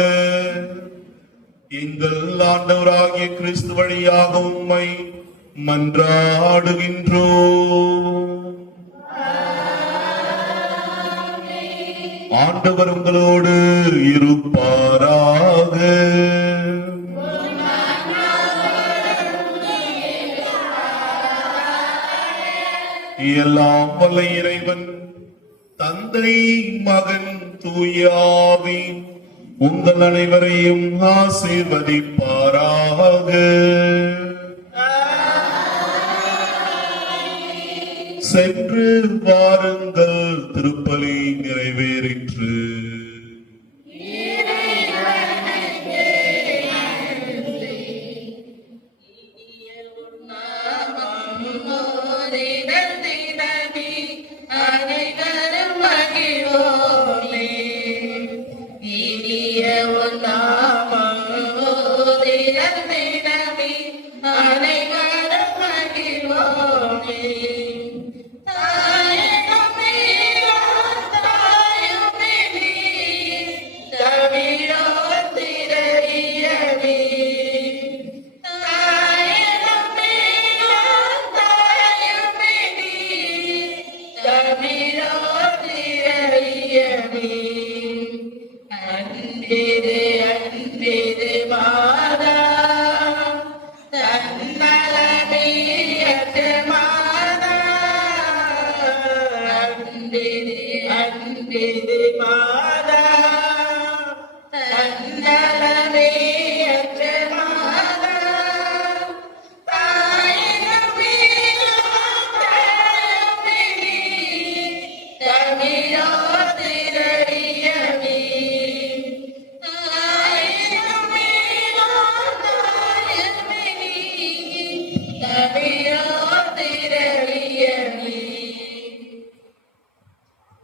எங்கள் ஆண்டவராகிய கிறிஸ்து வழியாக உம்மை மன்றாடுகின்றோம். ஆண்டவர் உங்களோடு இருப்பாராக. எல்லாம் வல்ல இறைவன் தந்தை, மகன், தூயாவி உங்கள் அனைவரையும் ஆசீர்வதிப்பாராக. சென்று வாருங்கள், திருப்பலி நிறைவேறிற்று. அனைவரும் மகிழ்வோமே, இனிய உன் நாமம் ஓதிடமே, அனைவரும் மகிழ்வோமே. தாயகமே, தாயுமே நீ, தமிழோ திரையவே. தாயகமே, தாயுமே நீ, தமிழோ திரையவே. அன்பிது அன்பிது மாதா, தன்னலமியற்ற மாதா, அன்பிது அன்பிது மாதா, தன்னலமியற்ற மாதா, தாயகமே, தாயுமே நீ, தமிழோ திரையவே. தாயகமே, தாயுமே நீ, தமிழோ திரையவே.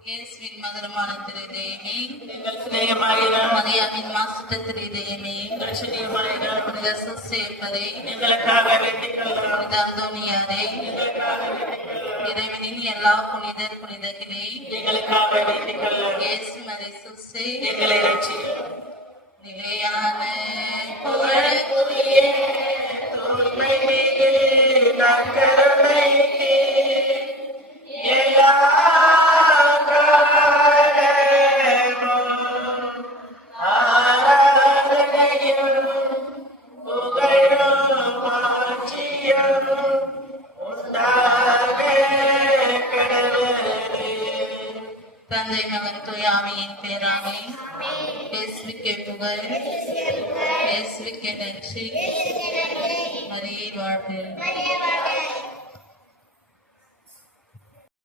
இயேசுவின் மதுரமான திருதேவி, எங்கள் சிநேகமாயிரம் மரியாவின் மாசுத்த திருதேவி, எங்கள் சிநேகமாயிரம் புனித சேர்ப்பதே எங்களுக்காக வேண்டிக்கொள்ளும். புனித அந்தோனியாரே, இறைவனின் எல்லா புனிதர் புனிதர்களே எங்களுக்காக வேண்டிக்கொள்ளும். இயேசு மறை சுசே எங்களை ரட்சியும். நிலையான புகழுக்குரிய தூய்மை மிகு நற்கருணைக்கு எல்லா ஆராதனையும் புகழும் தந்தை மகன் தூய ஆவியின் பேராமே இயேசுவுக்கே புகழ், இயேசுவுக்கே நன்றி. மரியே வாழ்க.